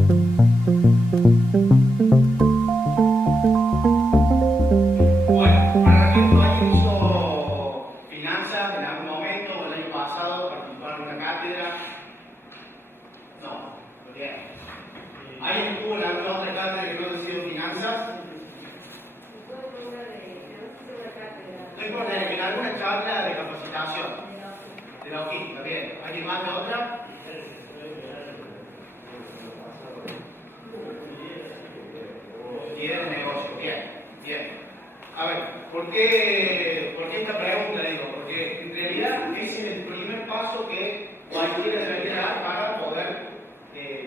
Bueno, para que alguien hizo finanzas en algún momento o el año pasado, participar en una cátedra. No, bien. ¿Alguien estuvo en alguna otra cátedra que no haya sido finanzas? No importa, en alguna charla de capacitación, de logística, bien. ¿Alguien más de otra? Tiene el negocio, bien, bien. A ver, ¿por qué esta pregunta? Digo, porque en realidad ese es el primer paso que cualquiera debería dar para poder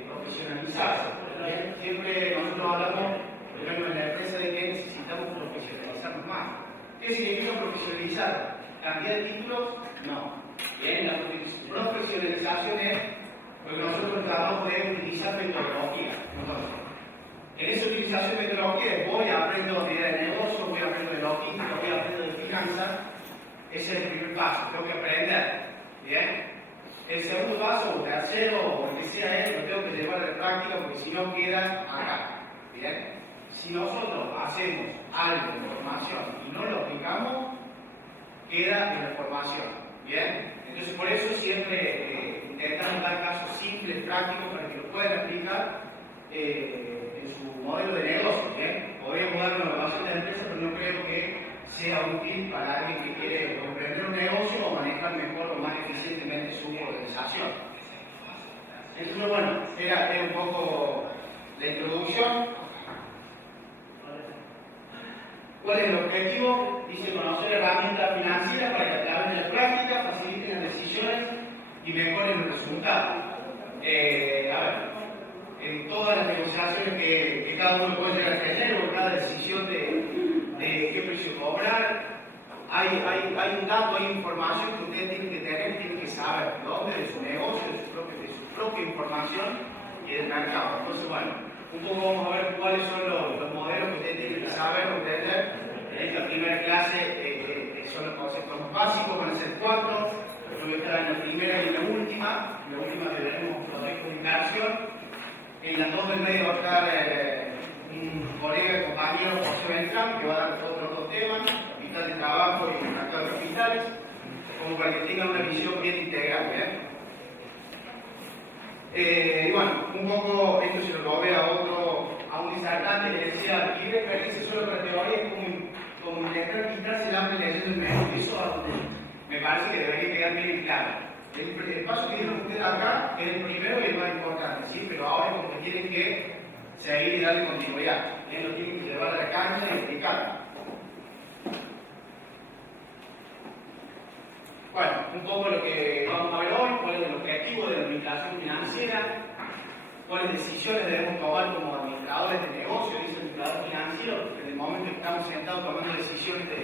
profesionalizarse. ¿Bien? Siempre nosotros hablamos, por ejemplo, en la empresa de que necesitamos profesionalizarnos más. ¿Qué significa profesionalizar? ¿Cantidad de títulos? No. Bien, la profesionalización es lo que nosotros tratamos de utilizar metodología. Entonces, en esa utilización de metodología voy aprendo de idea de negocio, voy aprendo de logística, voy aprendo de finanzas. Ese es el primer paso, tengo que aprender. ¿Bien? El segundo paso, o tercero, o el que sea lo tengo que llevar a la práctica porque si no queda acá. ¿Bien? Si nosotros hacemos algo de formación y no lo aplicamos, queda en la formación. ¿Bien? Entonces por eso siempre intentamos dar casos simples, prácticos, para que lo puedan aplicar en su modelo de negocio. ¿Bien? Podríamos dar una evaluación de la empresa, pero no creo que sea útil para alguien que quiere emprender un negocio o manejar mejor o más eficientemente su organización. Entonces, bueno, era un poco la introducción. ¿Cuál es el objetivo? Dice conocer herramientas financieras para que a través de la práctica faciliten las decisiones y mejoren los resultados. A ver, en todas las negociaciones que cada uno puede llegar a tener o cada decisión de qué precio cobrar, hay un dato, hay información que ustedes tienen que tener, tienen que saber, ¿dónde? De su negocio, de su propia información y del mercado. Entonces, bueno, un poco vamos a ver cuáles son los modelos que ustedes tienen que saber o entender. En esta primera clase son los conceptos básicos, van a ser 4. Yo voy a estar en la primera y en la última que veremos proyectos de inversión. En las dos del medio va a estar un colega, compañero, José Beltrán, que va a dar otros dos temas, capital de trabajo y mercado de capitales, como para que tengan una visión bien integral. Y bueno, un poco esto se lo ve a un disertante que decía, vivir experiencia solo para teoría es como intentar quitarse el hambre leyendo el menú. Eso me parece que debería quedar bien claro. El paso que dieron ustedes acá es el primero y el más importante, ¿sí? Pero ahora es como que tienen que seguir y darle continuidad. Lo tienen que llevar a la cancha y explicar. Bueno, un poco lo que vamos a ver hoy, cuál es el objetivo de la administración financiera, cuáles decisiones debemos tomar como administradores de negocio, dice el administrador financiero, en el momento que estamos sentados tomando decisiones de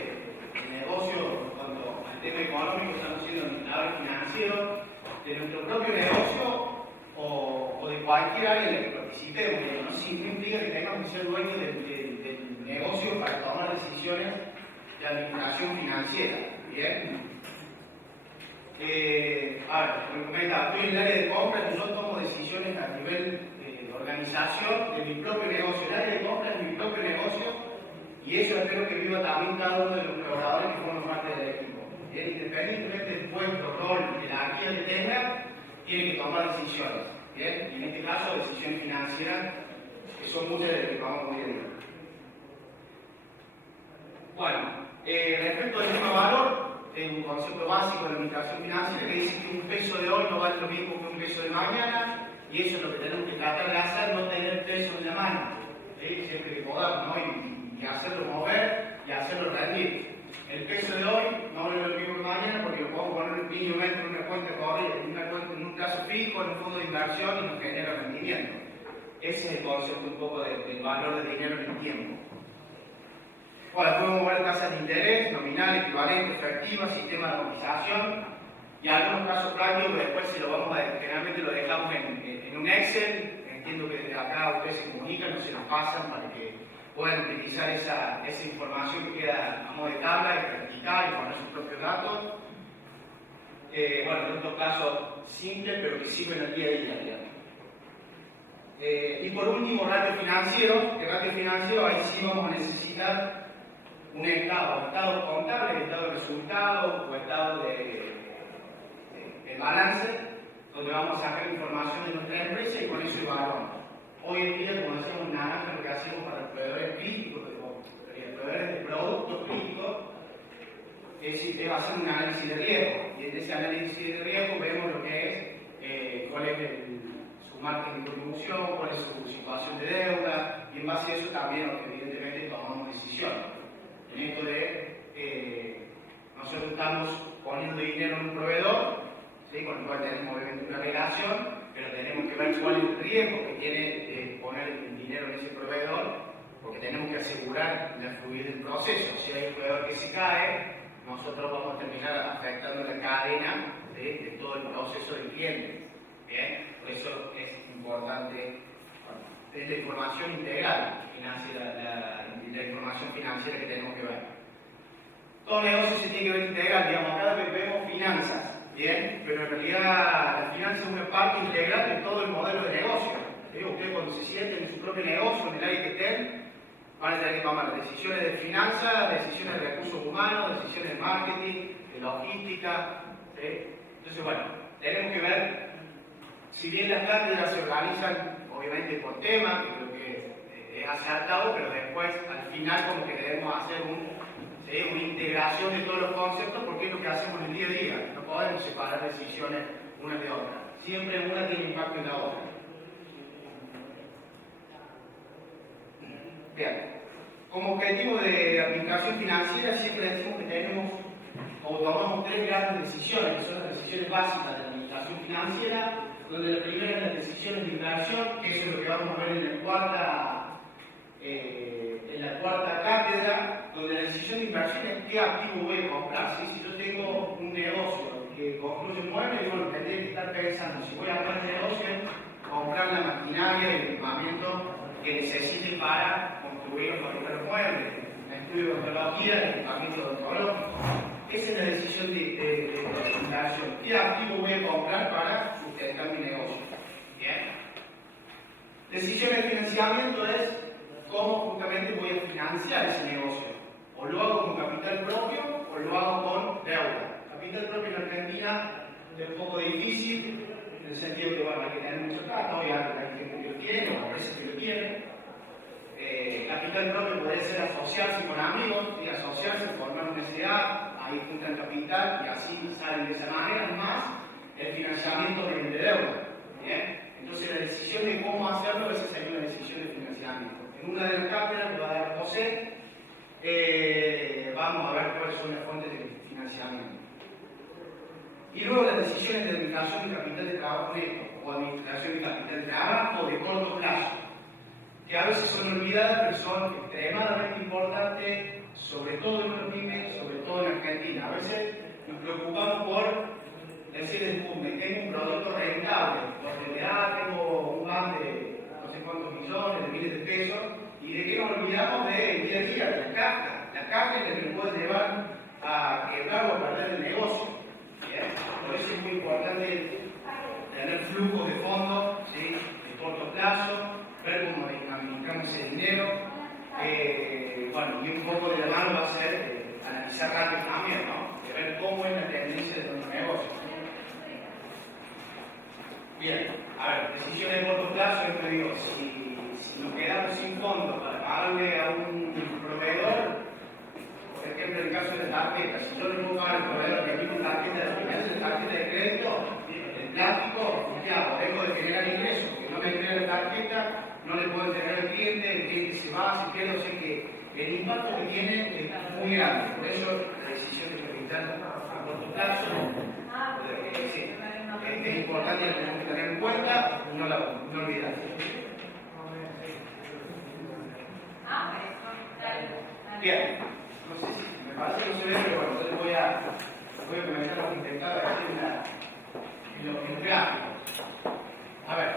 negocio, cuando al tema económico estamos siendo administradores financieros de nuestro propio negocio o de cualquier área en la que participemos. No implica que tengamos que ser dueños del negocio para tomar decisiones de administración financiera. ¿Bien? A ver, como comentaba, estoy en el área de compras y yo tomo decisiones a nivel de organización de mi propio negocio. El área de compras es mi propio negocio y eso espero que viva también cada uno de los colaboradores que forman parte del equipo. Independientemente del puesto, rol, de la jerarquía que tenga, tiene que tomar decisiones. ¿Bien? Y en este caso, decisiones financieras, que son muchas de las que vamos muy bien. Bueno, respecto al tema valor, es un concepto básico de la administración financiera que dice que un peso de hoy no vale lo mismo que un peso de mañana, y eso es lo que tenemos que tratar de hacer, no tener peso en la mano, ¿sí? Siempre que podamos, ¿no? Y hacerlo mover y hacerlo rendir. El peso de hoy no vale lo mismo que mañana porque lo podemos poner mínimamente en una cuenta corriente, en un plazo fijo, en un fondo de inversión y nos genera rendimiento. Ese es el concepto un poco del valor del dinero en el tiempo. Bueno, podemos ver tasas de interés, nominal, equivalente, efectiva, sistema de amortización y algunos casos prácticos que después generalmente lo dejamos en un Excel. Entiendo que desde acá ustedes se comunican, no se nos pasan para que puedan utilizar esa información que queda a modo de tabla y practicar y poner sus propios datos. Bueno, en estos casos simples pero que sirven al día a día. Y por último, ratio financiero. El ratio financiero, ahí sí vamos a necesitar un estado contable, estado de resultado o estado de balance, donde vamos a sacar información de nuestra empresa y con eso evaluamos. Hoy en día, como decíamos en Naranja, lo que hacemos para los proveedores críticos, los proveedores de productos críticos, es hacer un análisis de riesgo. Y en ese análisis de riesgo vemos lo que es, cuál es su margen de contribución, cuál es su situación de deuda, y en base a eso también, evidentemente, tomamos decisiones. En esto de, nosotros estamos poniendo dinero en un proveedor, ¿sí? Con el cual tenemos obviamente una relación, pero tenemos que ver cuál es el riesgo que tiene poner el dinero en ese proveedor, porque tenemos que asegurar la fluidez del proceso. Si hay un proveedor que se cae, nosotros vamos a terminar afectando la cadena de todo el proceso del cliente. ¿Bien? Por eso es importante, es la información integral financiera, la información financiera que tenemos que ver. Todo negocio se tiene que ver integral, digamos, cada vez vemos finanzas. Bien, pero en realidad la finanza es una parte integral de todo el modelo de negocio. ¿Sí? Ustedes cuando se sienten en su propio negocio, en el área que estén, van a tener que tomar decisiones de finanzas, decisiones de recursos humanos, decisiones de marketing, de logística. ¿Sí? Entonces, bueno, tenemos que ver, si bien las cátedras se organizan obviamente por tema, que creo que es acertado, pero después al final como que debemos hacer una integración de todos los conceptos, porque es lo que hacemos en el día a día. No podemos separar decisiones una de otra. Siempre una tiene impacto en la otra. Bien. Como objetivo de administración financiera siempre decimos que tenemos o tomamos tres grandes decisiones, que son las decisiones básicas de la administración financiera, donde la primera es las decisiones de inversión, que eso es lo que vamos a ver en la cuarta cátedra, donde la decisión de inversión es qué activo voy a comprar. ¿Sí? Si yo tengo un negocio que construye muebles, bueno, tendré que estar pensando si voy a hacer el negocio, comprar la maquinaria y el equipamiento que necesite para construir o fabricar los muebles, un estudio de odontología, el equipamiento odontológico. Esa es la decisión de inversión. ¿Qué activo voy a comprar para sustentar mi negocio? Bien. Decisión de financiamiento es cómo justamente voy a financiar ese negocio. O lo hago con capital propio o lo hago con deuda. Capital propio en Argentina es un poco difícil, en el sentido que bueno, hay que tener mucho plata, obviamente hay gente que lo tiene, o empresas que lo tienen. Capital propio puede ser asociarse con amigos, y asociarse, formar una SA, ahí juntan capital y así salen de esa manera, más el financiamiento mediante deuda. ¿Bien? Entonces la decisión de cómo hacerlo, esa sería una decisión de financiamiento. En una de las cátedras que va a dar José, vamos a ver cuáles son las fuentes de financiamiento. Y luego las decisiones de administración de capital de trabajo neto o administración de capital de trabajo de corto plazo, que a veces son olvidadas, pero son extremadamente importantes, sobre todo en los pymes, sobre todo en Argentina. A veces nos preocupamos por decir, tengo un producto rentable, donde tengo un ban de no sé cuántos millones, de miles de pesos, y de que nos olvidamos del día a día, de la caja. La caja es la que nos puede llevar a quebrar o a perder el negocio. ¿Bien? Por eso es muy importante tener flujos de fondos, ¿sí? De corto plazo, ver cómo administramos ese dinero. Bueno, y un poco de la mano va a ser analizar ratios también, ¿no? De ver cómo es la tendencia de nuestro negocio. Bien, a ver, decisiones de corto plazo, yo te digo, si nos quedamos sin fondos para pagarle a un proveedor, por ejemplo, en el caso de la tarjeta, si yo le puedo pagar al proveedor que tiene una tarjeta de financiación, de tarjeta de crédito, el plástico, ¿qué hago? Dejo de generar ingresos, porque no me entrega la tarjeta, no le puedo entregar al cliente, el cliente se va, se queda, o sea que el impacto que tiene es muy grande. Por eso la decisión de capital a corto plazo, sí, es importante, la tenemos que tener en cuenta, no olvidar. Bien, no sé si me parece que no se ve, pero bueno, entonces voy a comenzar a intentar hacer en los gráficos. A ver,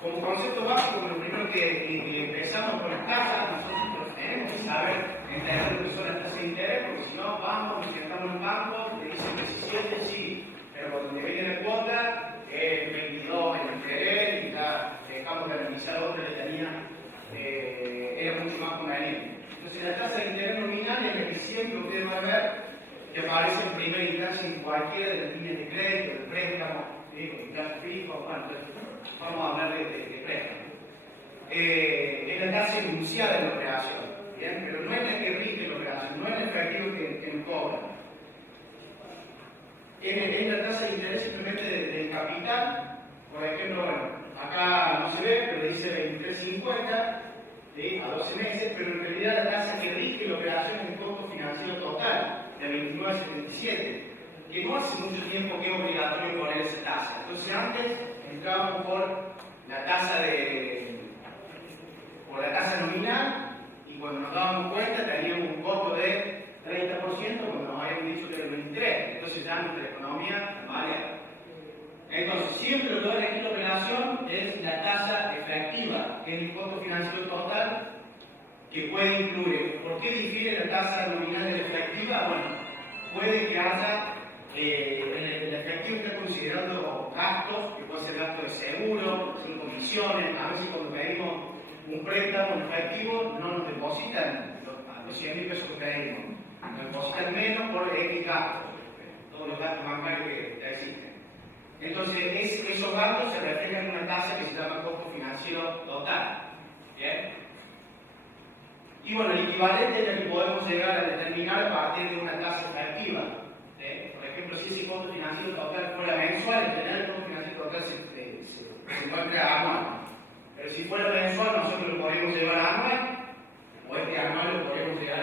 como concepto básico, lo primero que empezamos con las tasas, nosotros tenemos que saber entender lo que son las tasas de interés, porque si no, vamos, nos sentamos en un banco, te dicen que si 7, sí, pero cuando te viene la cuota, es 22 el interés y ya dejamos de quizá la otra letanía era mucho más conveniente. Entonces la tasa de interés nominal es la que siempre ustedes van a ver que aparece en primera instancia en cualquiera de las líneas de crédito, de préstamo, con plazo fijo, bueno, entonces vamos a hablar de préstamo. Es la tasa enunciada de la operación, ¿bien? Pero no es la que rige la operación, no es el efectivo que nos cobra. Es la tasa de interés simplemente del capital. Por ejemplo, bueno, acá no se ve, pero dice 23.50, ¿sí?, a 12 meses, pero en realidad la tasa que rige la operación es el costo financiero total, de 29.77, que no hace mucho tiempo que es obligatorio poner esa tasa. Entonces antes entrábamos por la tasa nominal, y cuando nos dábamos cuenta teníamos un costo de 30% cuando nos habían dicho que era el 23%. Entonces ya nuestra economía varía. Entonces, siempre lo que va a elegir la operación es la tasa efectiva, que es el costo financiero total, que puede incluir. ¿Por qué difiere la tasa nominal de la efectiva? Bueno, puede que haya, el efectivo está considerando gastos, que puede ser gasto de seguro, son comisiones. A veces cuando pedimos un préstamo en efectivo no nos depositan los 100.000 pesos que pedimos, nos depositan menos por X gastos, todos los gastos bancarios que ya existen. Entonces, esos gastos se reflejan en una tasa que se llama costo financiero total. ¿Bien? Y bueno, el equivalente es el que podemos llegar a determinar a partir de una tasa efectiva. Por ejemplo, si ese costo financiero total fuera mensual, en general el costo financiero total se encuentra anual. Pero si fuera mensual, nosotros lo podemos llevar a anual, o este anual lo podemos llevar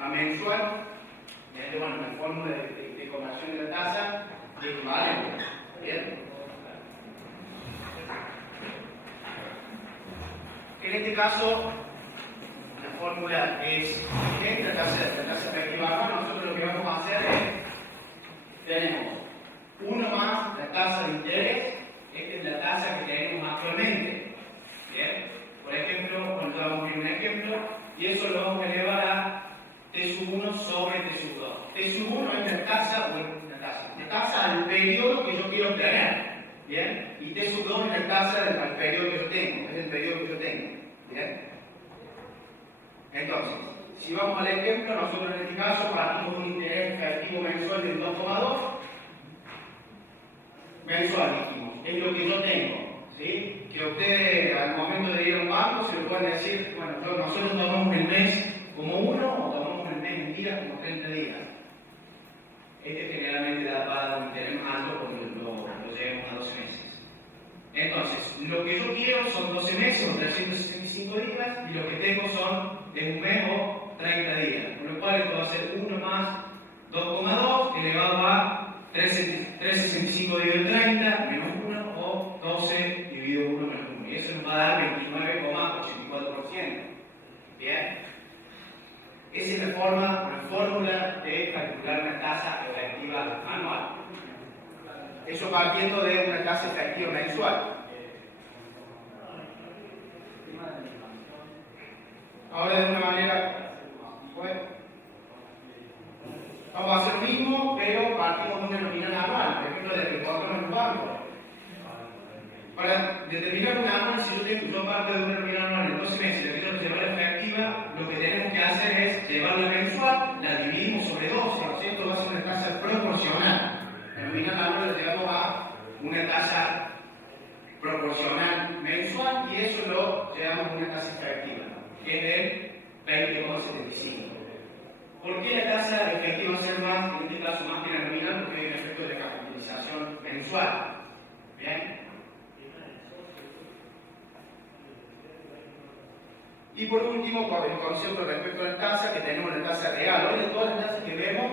a mensual. Bueno, la fórmula de conversión de la tasa de equivalente. Bien. En este caso, la fórmula es la tasa efectiva anual. Nosotros lo que vamos a hacer es, tenemos 1 más la tasa de interés. Esta es la tasa que tenemos actualmente. Bien. Por ejemplo, cuando vamos a ver un ejemplo, y eso lo vamos a elevar a T1 sobre T2. T1 es la tasa al periodo que yo quiero obtener. ¿Bien? Y T2 es la tasa al periodo que yo tengo. Es el periodo que yo tengo. ¿Bien? Entonces, si vamos al ejemplo, nosotros en este caso partimos de un interés efectivo mensual del 2,2. Mensual, dijimos. Es lo que yo tengo. ¿Sí? Que ustedes al momento de ir a un banco se lo pueden decir, bueno, nosotros tomamos el mes como 1 o tomamos el mes en días como 30 días. Este generalmente da para un interés más alto porque lo llevamos a 12 meses. Entonces, lo que yo quiero son 12 meses o 365 días y lo que tengo son de un mes o 30 días. Con lo cual esto va a ser 1 más 2,2 elevado a 365 dividido 30 menos 1 o 12 dividido 1 menos 1. Y eso nos va a dar 29,84%. Bien. Esa es la fórmula de calcular una tasa efectiva anual. Eso partiendo de una tasa efectiva mensual. Ahora de una manera, bueno, vamos a hacer lo mismo, pero partimos de una nominal anual, por ejemplo, de recordarnos en un banco. Para determinar una anual, si yo parto de una nominal anual en 12 meses y la quiero llevar efectiva, lo que tenemos que hacer es llevarla mensual, la dividimos sobre 12, ¿cierto? Va a ser una tasa proporcional. La nominal anual la llevamos a una tasa proporcional mensual y eso lo llevamos a una tasa efectiva, que es del 20,75. ¿Por qué la tasa efectiva va a ser más, en este caso más que la nominal? Porque hay un efecto de capitalización mensual. ¿Bien? Y por último, con el concepto respecto a la tasa, que tenemos la tasa real. Hoy todas las tasas que vemos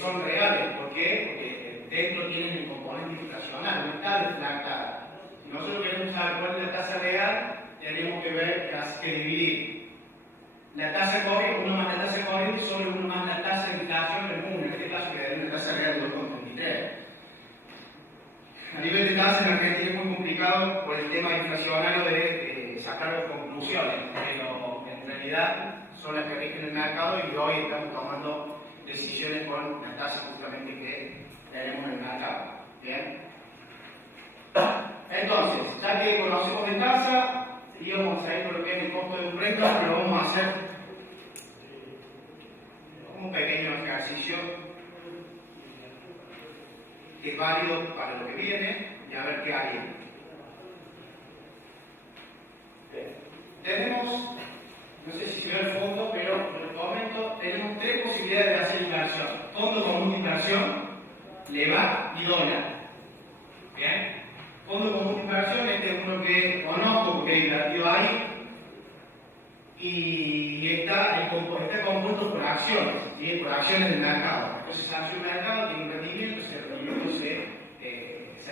son reales. ¿Por qué? Porque dentro tienen el componente inflacionario, no está deflactada. Si nosotros queremos saber cuál es la tasa real, tenemos que ver que dividir la tasa corriente, 1 más la tasa corriente sobre 1 más la tasa de inflación del mundo. En este caso quedaría una tasa real de 2,33. A nivel de tasa en Argentina es muy complicado por el tema inflacionario de sacar conclusiones, pero en realidad son las que rigen el mercado y hoy estamos tomando decisiones con la tasa justamente que tenemos en el mercado. ¿Bien? Entonces, ya que conocemos de casa, íbamos a ir por lo que es el costo de un préstamo, pero vamos a hacer un pequeño ejercicio que es válido para lo que viene y a ver qué hay. Tenemos, no sé si se ve el fondo, pero en este momento tenemos tres posibilidades de hacer inversión: fondo común de inversión, LEVAC y dólar. ¿Bien? Fondo común de inversión, este es uno que conozco porque he invertido ahí y está compuesto por acciones, ¿sí? Por acciones del mercado. Entonces, acción del mercado tiene un rendimiento, ese rendimiento se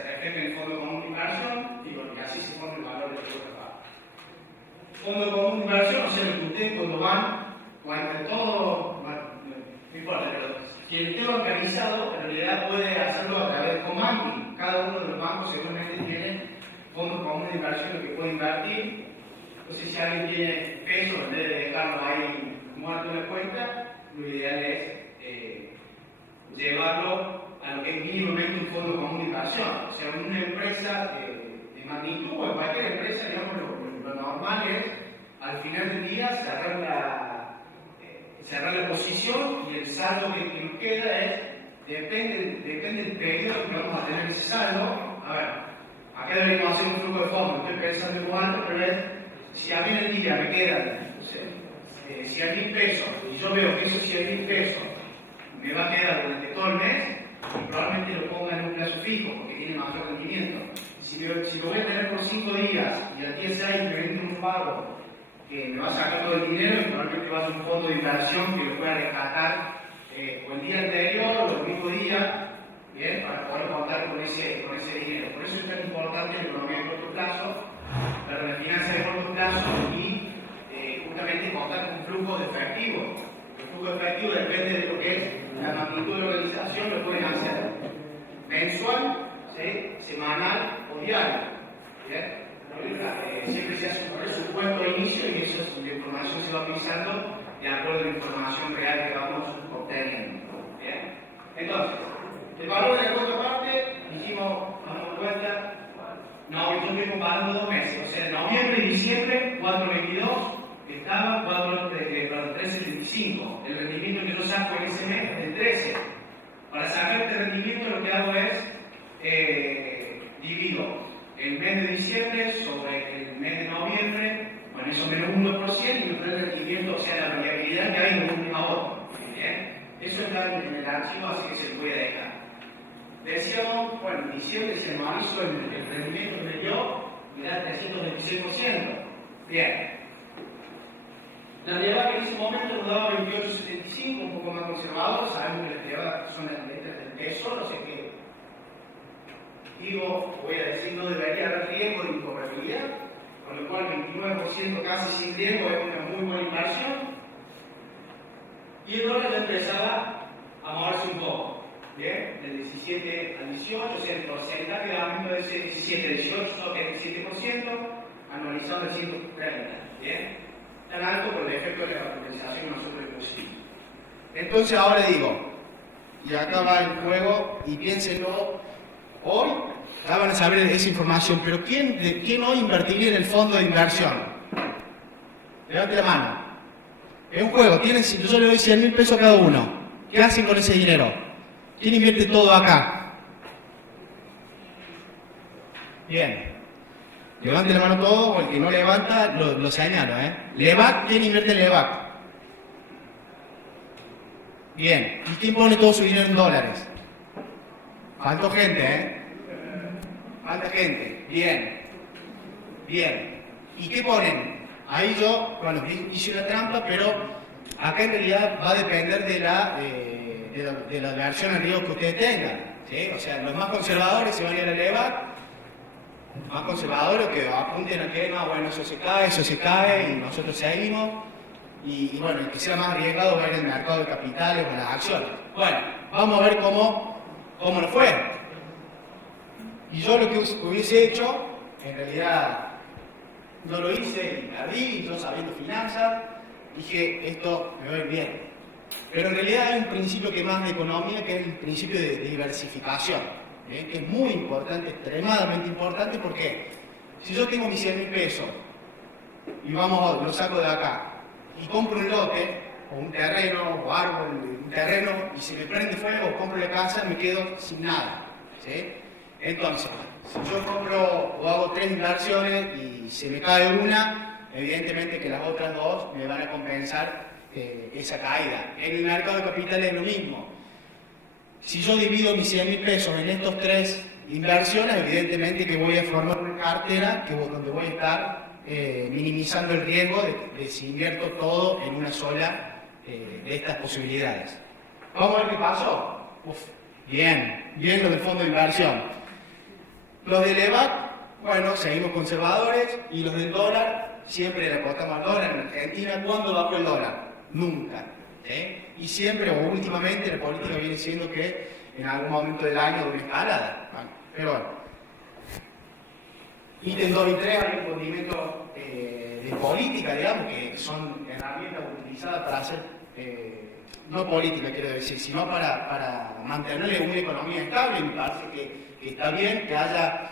refleja en el fondo común de inversión y así se pone el valor del otro. Fondo común de inversión, o sea, lo que ustedes cuando entre todo, bueno, no importa, pero quien esté bancarizado en realidad puede hacerlo a través de Comanqui. Cada uno de los bancos seguramente tiene fondos comunes de inversión lo que puede invertir. Entonces, si alguien tiene pesos, en vez de dejarlo ahí muerto en la cuenta, lo ideal es llevarlo a lo que es mínimamente un fondo común de inversión. O sea, una empresa de magnitud o en cualquier empresa, digamos, lo normal es al final del día cerrar la posición y el saldo que nos queda depende del periodo que vamos a tener ese saldo. A ver, acá deberíamos hacer un flujo de fondos, estoy pensando en cuánto, pero es si a mí en el día me quedan 100.000 pesos y yo veo que esos 100.000 pesos me va a quedar durante todo el mes, probablemente lo ponga en un plazo fijo porque tiene mayor rendimiento. Si lo voy a tener por 5 días y al día 6 me venden un pago que me va a sacar todo el dinero, y probablemente va a ser un fondo de inversión que lo pueda rescatar o el día anterior o el mismo día, ¿bien? Para poder contar con ese dinero. Por eso es tan importante la economía de corto plazo, la finanza de corto plazo y justamente contar con un flujo de efectivo. El flujo de efectivo depende de lo que es la magnitud de la organización, lo pueden hacer mensual, ¿sí? Semanal o diario. ¿Bien? Siempre se hace un presupuesto de inicio y la información se va utilizando de acuerdo a la información real que vamos obteniendo. ¿Bien? Entonces, el valor de la cuota parte, dijimos, damos vuelta, no, yo estoy comparando 2 meses, o sea, noviembre y diciembre, 4.22, estaba 3.75. El rendimiento que yo saco en ese mes es del 13. Para sacar este rendimiento lo que hago es divido el mes de diciembre sobre el mes de noviembre, bueno, eso menos 1%, y me da el rendimiento, o sea, la variabilidad que hay de un mes a otro. ¿Bien? Eso está en el archivo, así que se puede dejar. Decíamos, bueno, en diciembre se analizó el rendimiento que me dio, me da 326%. Bien. La LEVAC en ese momento nos daba 28,75, un poco más conservador. Sabemos que las LEVAC son las letras del Tesoro, así que voy a decir, no debería haber riesgo de incompatibilidad, con lo cual 29% casi sin riesgo es una muy buena inversión. Y el dólar ya empezaba a moverse un poco, ¿bien? Del 17 al 18, o sea, el porcentaje de aumento de ese 17 al 18 es 17%, anualizando el 130, ¿bien? Tan alto por el efecto de la capitalización que nosotros le pusimos. Entonces ahora digo, y acá va el juego, y piénsenlo, hoy ya van a saber esa información, pero ¿quién hoy invertiría en el fondo de inversión? Levante la mano. Es un juego, yo le doy 100.000 pesos a cada uno. ¿Qué hacen con ese dinero? ¿Quién invierte todo acá? Bien. Levante la mano todo, o el que no levanta, lo señalo, LEVAC, ¿quién invierte en LEVAC? Bien. ¿Y quién pone todo su dinero en dólares? Faltó gente, Falta gente. Bien. Bien. ¿Y qué ponen? Ahí yo, bueno, hice una trampa, pero acá en realidad va a depender de la versión de riesgo que ustedes tengan, ¿sí? O sea, los más conservadores se van a ir a LEVAC, más conservadores que apunten a que no, bueno, eso se cae y nosotros seguimos. Y bueno, el que sea más arriesgado va a ir al mercado de capitales o a las acciones. Bueno, vamos a ver cómo nos fue. Y yo lo que hubiese hecho, en realidad no lo hice y perdí, y yo sabiendo finanzas, dije, esto me va a ir bien. Pero en realidad hay un principio que más de economía, que es el principio de diversificación. que es muy importante, extremadamente importante, porque si yo tengo mis 100.000 pesos y lo saco de acá y compro un lote o un terreno o árbol, un terreno y se me prende fuego o compro la casa, me quedo sin nada, ¿sí? Entonces, si yo compro o hago 3 inversiones y se me cae una, evidentemente que las otras 2 me van a compensar esa caída. En el mercado de capitales es lo mismo. Si yo divido mis 100.000 pesos en estos 3 inversiones, evidentemente que voy a formar una cartera donde voy a estar minimizando el riesgo de si invierto todo en una sola de estas posibilidades. Vamos a ver qué pasó. Bien lo del fondo de inversión. Los del EVAC, bueno, seguimos conservadores, y los del dólar, siempre le apostamos al dólar. En Argentina, ¿cuándo bajó el dólar? Nunca. Y siempre, o últimamente, la política viene siendo que en algún momento del año de una escalada. Bueno, pero bueno. Ítem 2 y 3 hay un condimento de política, digamos, que son herramientas utilizadas para hacer, no política quiero decir, sino para mantenerle una economía estable. Me parece que está bien que haya,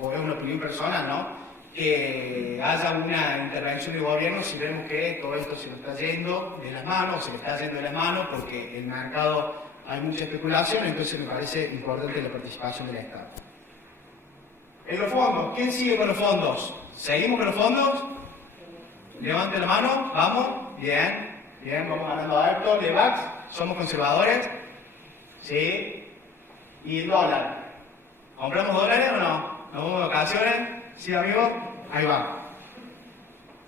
o es una opinión personal, ¿no?, que haya una intervención del gobierno si vemos que todo esto se nos está yendo de las manos, se le está yendo de las manos porque en el mercado hay mucha especulación, entonces me parece importante la participación del Estado. En los fondos, ¿quién sigue con los fondos? ¿Seguimos con los fondos? Levante la mano, vamos, bien, vamos ganando adeptos, LEVAX, ¿somos conservadores? Sí. ¿Y el dólar? ¿Compramos dólares o no? ¿Nos vamos de vacaciones? ¿Sí, amigos? Ahí va.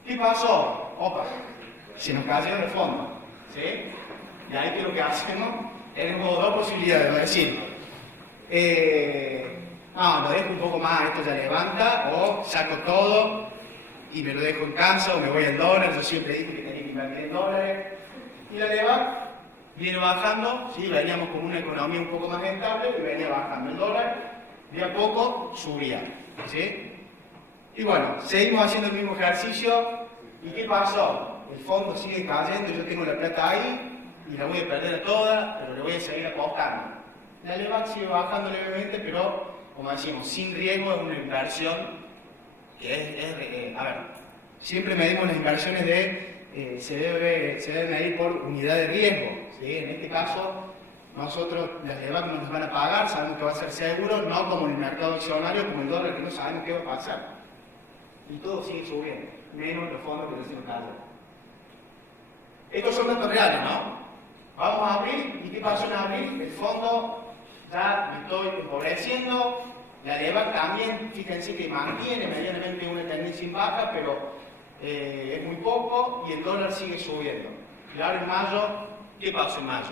¿Qué pasó? Opa, se nos cayeron el fondo, ¿sí? Y ahí que lo que hacemos, tenemos 2 posibilidades, es decir, no, lo dejo un poco más, esto ya levanta, o saco todo y me lo dejo en casa, o me voy al dólar. Yo siempre dije que tenía que invertir en dólares. Y la LEVAC viene bajando, ¿sí? Veníamos con una economía un poco más estable y venía bajando el dólar, de a poco subía, ¿sí? Y bueno, seguimos haciendo el mismo ejercicio. ¿Y qué pasó? El fondo sigue cayendo, yo tengo la plata ahí y la voy a perder toda, pero le voy a seguir apostando. La LEVAC sigue bajando levemente, pero como decimos, sin riesgo, es una inversión que a ver, siempre medimos las inversiones se debe medir por unidad de riesgo, ¿sí? En este caso, nosotros, las LEVAC no nos van a pagar, sabemos que va a ser seguro, no como en el mercado accionario, como el dólar, que no sabemos qué va a pasar. Y todo sigue subiendo, menos los fondos que recién cayeron. Estos son datos reales, ¿no? Vamos a abril, ¿y qué pasó en abril? El fondo ya me estoy empobreciendo, la LEVAC también, fíjense que mantiene medianamente una tendencia en baja, pero es muy poco, y el dólar sigue subiendo. Y ahora en mayo, ¿qué pasó en mayo?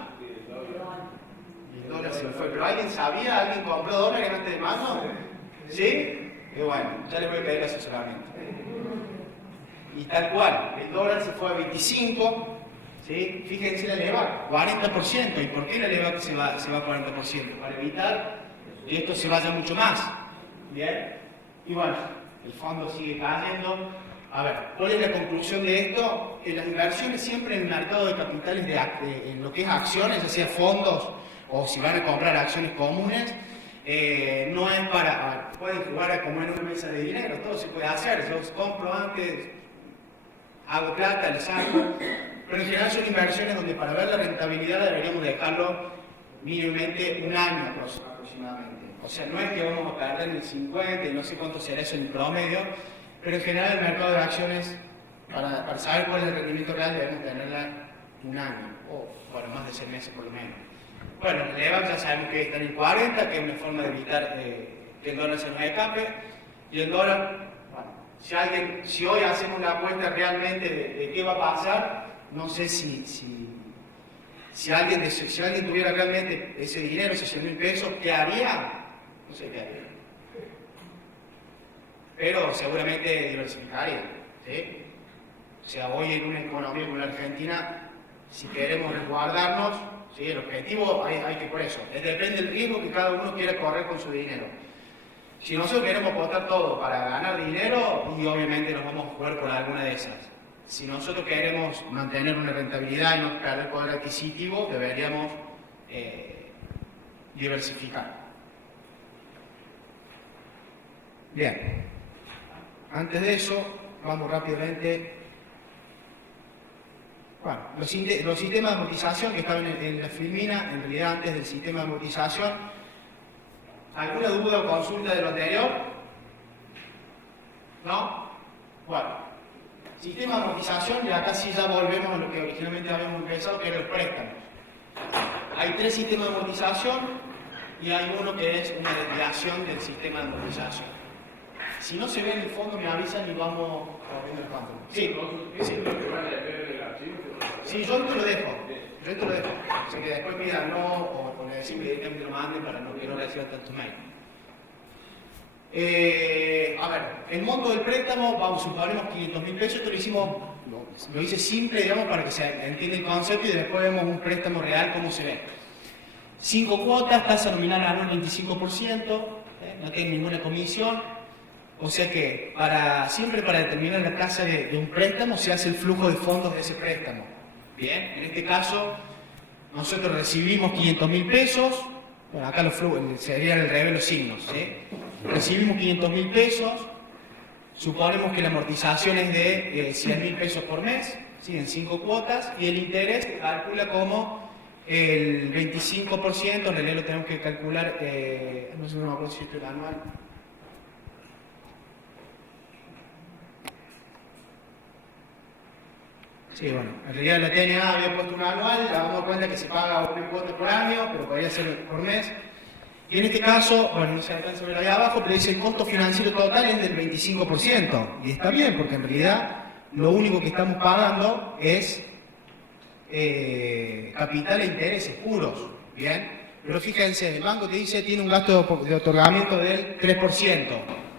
El dólar se me fue, pero ¿alguien sabía? ¿Alguien compró dólares antes de mayo? ¿Sí? Y bueno, ya les voy a pedir asesoramiento. Y tal cual, el dólar se fue a 25, ¿sí? Fíjense la LEVAC, 40%. ¿Y por qué la LEVAC se va a 40%? Para evitar que esto se vaya mucho más. ¿Bien? Y bueno, el fondo sigue cayendo. A ver, ¿cuál es la conclusión de esto? En las inversiones siempre en el mercado de capitales, en lo que es acciones, ya sea fondos o si van a comprar acciones comunes, no es para, pueden jugar como en una mesa de dinero, todo se puede hacer. Yo compro antes, hago plata, le saco, pero en general son inversiones donde para ver la rentabilidad deberíamos dejarlo mínimamente un año aproximadamente. O sea, no es que vamos a perder el 50 y no sé cuánto será eso en el promedio, pero en general el mercado de acciones, para saber cuál es el rendimiento real, debemos tenerla un año, o bueno, más de 6 meses por lo menos. Bueno, el LEVAC ya sabemos que está en el 40, que es una forma de evitar que el dólar se nos escape, y el dólar, bueno, si hoy hacemos la apuesta realmente de qué va a pasar, no sé si alguien tuviera realmente ese dinero, esos 100.000 pesos, ¿qué haría? No sé qué haría. Pero seguramente diversificaría, ¿sí? O sea, hoy en una economía como la Argentina, si queremos resguardarnos, ¿sí? El objetivo hay que por eso. Depende del riesgo que cada uno quiera correr con su dinero. Si nosotros queremos apostar todo para ganar dinero, y obviamente nos vamos a jugar por alguna de esas. Si nosotros queremos mantener una rentabilidad y no perder poder adquisitivo, deberíamos diversificar. Bien. Antes de eso, vamos rápidamente. Bueno, los sistemas de amortización que estaban en la filmina, en realidad antes del sistema de amortización. ¿Alguna duda o consulta de lo anterior? ¿No? Bueno, sistema de amortización, y acá sí ya volvemos a lo que originalmente habíamos empezado, que eran los préstamos. Hay 3 sistemas de amortización y hay uno que es una desviación del sistema de amortización. Si no se ve en el fondo, me avisan y vamos corriendo el campo. Sí, sí, yo te lo dejo. O sea que después pídanlo o le decimos que directamente lo manden para que no reciban tantos mails. A ver, el monto del préstamo, vamos, suponemos 500.000 pesos, esto lo hice simple, digamos, para que se entienda el concepto y después vemos un préstamo real, cómo se ve. 5 cuotas, tasa nominal anual 25%, no tiene ninguna comisión, o sea que siempre para determinar la tasa de un préstamo se hace el flujo de fondos de ese préstamo. Bien, en este caso nosotros recibimos 500.000 pesos, bueno, acá sería al revés los signos, ¿sí? Recibimos 500.000 pesos, suponemos que la amortización es de 100.000 pesos por mes, ¿sí? En 5 cuotas, y el interés se calcula como el 25%, en realidad lo tenemos que calcular, no sé, no me acuerdo si esto es el anual. Sí, bueno, en realidad la TNA había puesto un anual, la damos cuenta que se paga una cuota por año, pero podría ser por mes. Y en este caso, bueno, no se alcanza a ver ahí abajo, pero dice el costo financiero total es del 25%. Y está bien, porque en realidad lo único que estamos pagando es capital e intereses puros. Bien, pero fíjense, el banco te dice tiene un gasto de otorgamiento del 3%.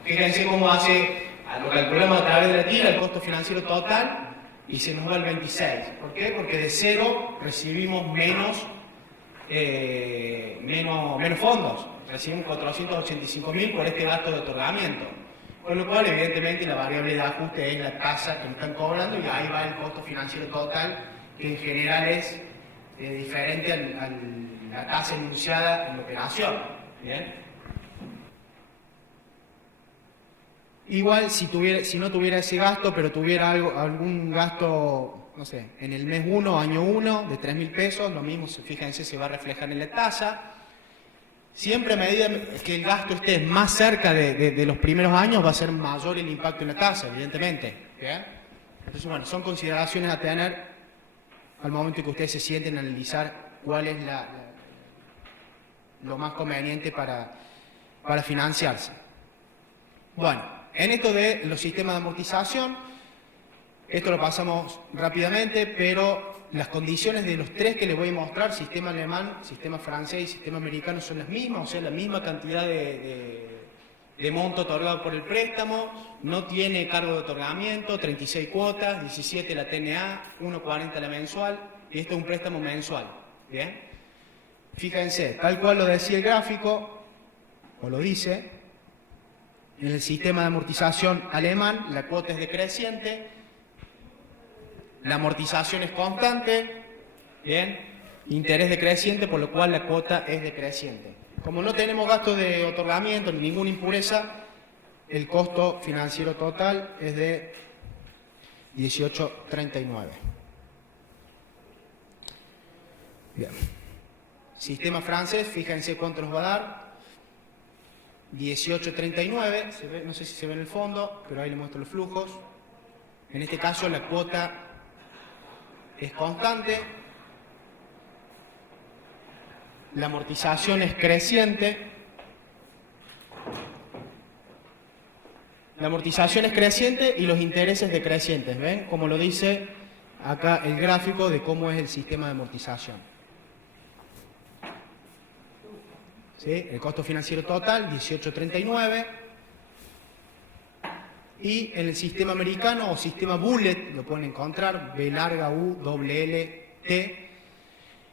Fíjense cómo lo calculamos a través de la tira, el costo financiero total, y se nos va el 26%. ¿Por qué? Porque de cero recibimos menos fondos. Recibimos 485.000 por este gasto de otorgamiento. Con lo cual, evidentemente, la variable de ajuste es la tasa que nos están cobrando y ahí va el costo financiero total, que en general es diferente a la tasa enunciada en la operación. ¿Bien? Igual, si no tuviera ese gasto, pero tuviera algún gasto, no sé, en el mes 1, año 1, de 3.000 pesos, lo mismo, fíjense, se va a reflejar en la tasa. Siempre a medida que el gasto esté más cerca de los primeros años, va a ser mayor el impacto en la tasa, evidentemente. ¿Bien? Entonces, bueno, son consideraciones a tener al momento que ustedes se sienten a analizar cuál es lo más conveniente para financiarse. Bueno. En esto de los sistemas de amortización, esto lo pasamos rápidamente, pero las condiciones de los 3 que les voy a mostrar, sistema alemán, sistema francés y sistema americano, son las mismas, o sea, la misma cantidad de monto otorgado por el préstamo, no tiene cargo de otorgamiento, 36 cuotas, 17 la TNA, 1,40 la mensual, y esto es un préstamo mensual. ¿Bien? Fíjense, tal cual lo decía el gráfico, o lo dice. En el sistema de amortización alemán, la cuota es decreciente, la amortización es constante, bien, interés decreciente, por lo cual la cuota es decreciente. Como no tenemos gasto de otorgamiento ni ninguna impureza, el costo financiero total es de 18,39. Bien. Sistema francés, fíjense cuánto nos va a dar. 18,39, no sé si se ve en el fondo, pero ahí le muestro los flujos. En este caso la cuota es constante, la amortización es creciente, y los intereses decrecientes. ¿Ven? Como lo dice acá el gráfico de cómo es el sistema de amortización. ¿Sí? El costo financiero total, 18,39. Y en el sistema americano o sistema Bullet, lo pueden encontrar, B larga U L L T.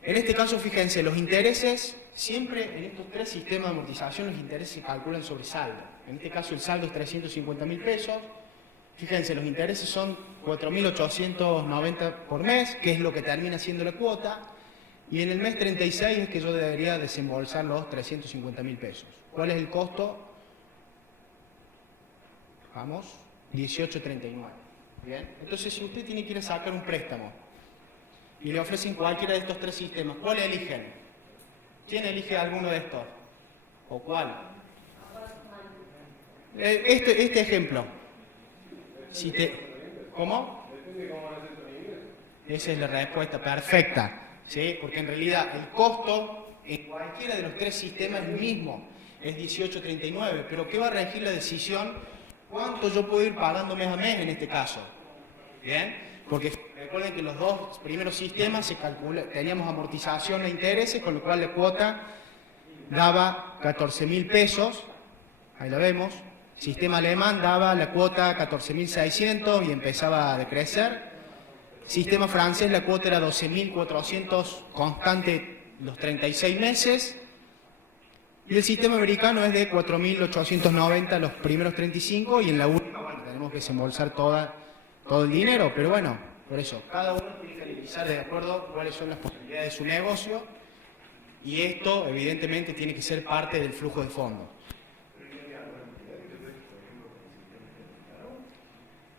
En este caso, fíjense, los intereses, siempre en estos 3 sistemas de amortización, los intereses se calculan sobre saldo. En este caso, el saldo es 350.000 pesos. Fíjense, los intereses son 4.890 por mes, que es lo que termina siendo la cuota. Y en el mes 36 es que yo debería desembolsar los 350.000 pesos. ¿Cuál es el costo? Vamos, 18.39. Bien, entonces si usted tiene que ir a sacar un préstamo y le ofrecen cualquiera de estos tres sistemas, ¿cuál eligen? ¿Quién elige alguno de estos? ¿O cuál? Este ejemplo. Si ¿Cómo? Esa es la respuesta perfecta, ¿sí? Porque en realidad el costo en cualquiera de los tres sistemas es el mismo, es 18.39, pero ¿qué va a regir la decisión? ¿Cuánto yo puedo ir pagando mes a mes en este caso? ¿Bien? Porque recuerden que los dos primeros sistemas teníamos amortización e intereses, con lo cual la cuota daba 14.000 pesos, ahí la vemos. Sistema alemán daba la cuota 14.600 y empezaba a decrecer. Sistema francés, la cuota era 12.400 constante los 36 meses. Y el sistema americano es de 4.890 los primeros 35 y en la última, bueno, tenemos que desembolsar todo el dinero, pero bueno, por eso, cada uno tiene que analizar de acuerdo a cuáles son las posibilidades de su negocio y esto evidentemente tiene que ser parte del flujo de fondos.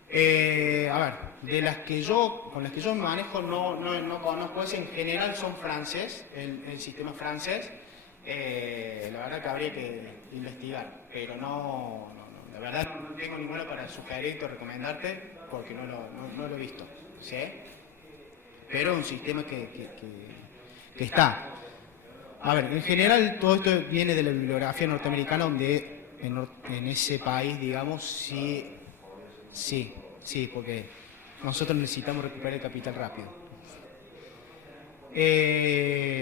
A ver, con las que yo me manejo no conozco, en general son francés, el sistema francés. La verdad que habría que investigar, pero la verdad no tengo ninguna para sugerirte o recomendarte porque no lo he visto, ¿sí? Pero es un sistema que está. A ver, en general todo esto viene de la bibliografía norteamericana, donde en ese país, digamos, sí, porque nosotros necesitamos recuperar el capital rápido.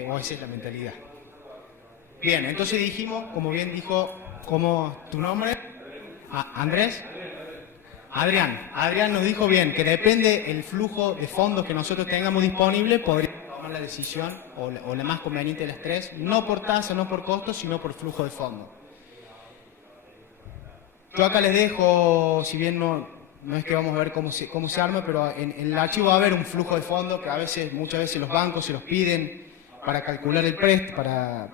O esa es la mentalidad. Bien, entonces dijimos, como bien dijo, ¿tu nombre? ¿Andrés? Adrián nos dijo bien que depende el flujo de fondos que nosotros tengamos disponible, podríamos tomar la decisión o la más conveniente de las tres, no por tasa, no por costo, sino por flujo de fondos. Yo acá les dejo, si bien no es que vamos a ver cómo se arma, pero en el archivo va a haber un flujo de fondos que muchas veces los bancos se los piden para calcular el préstamo,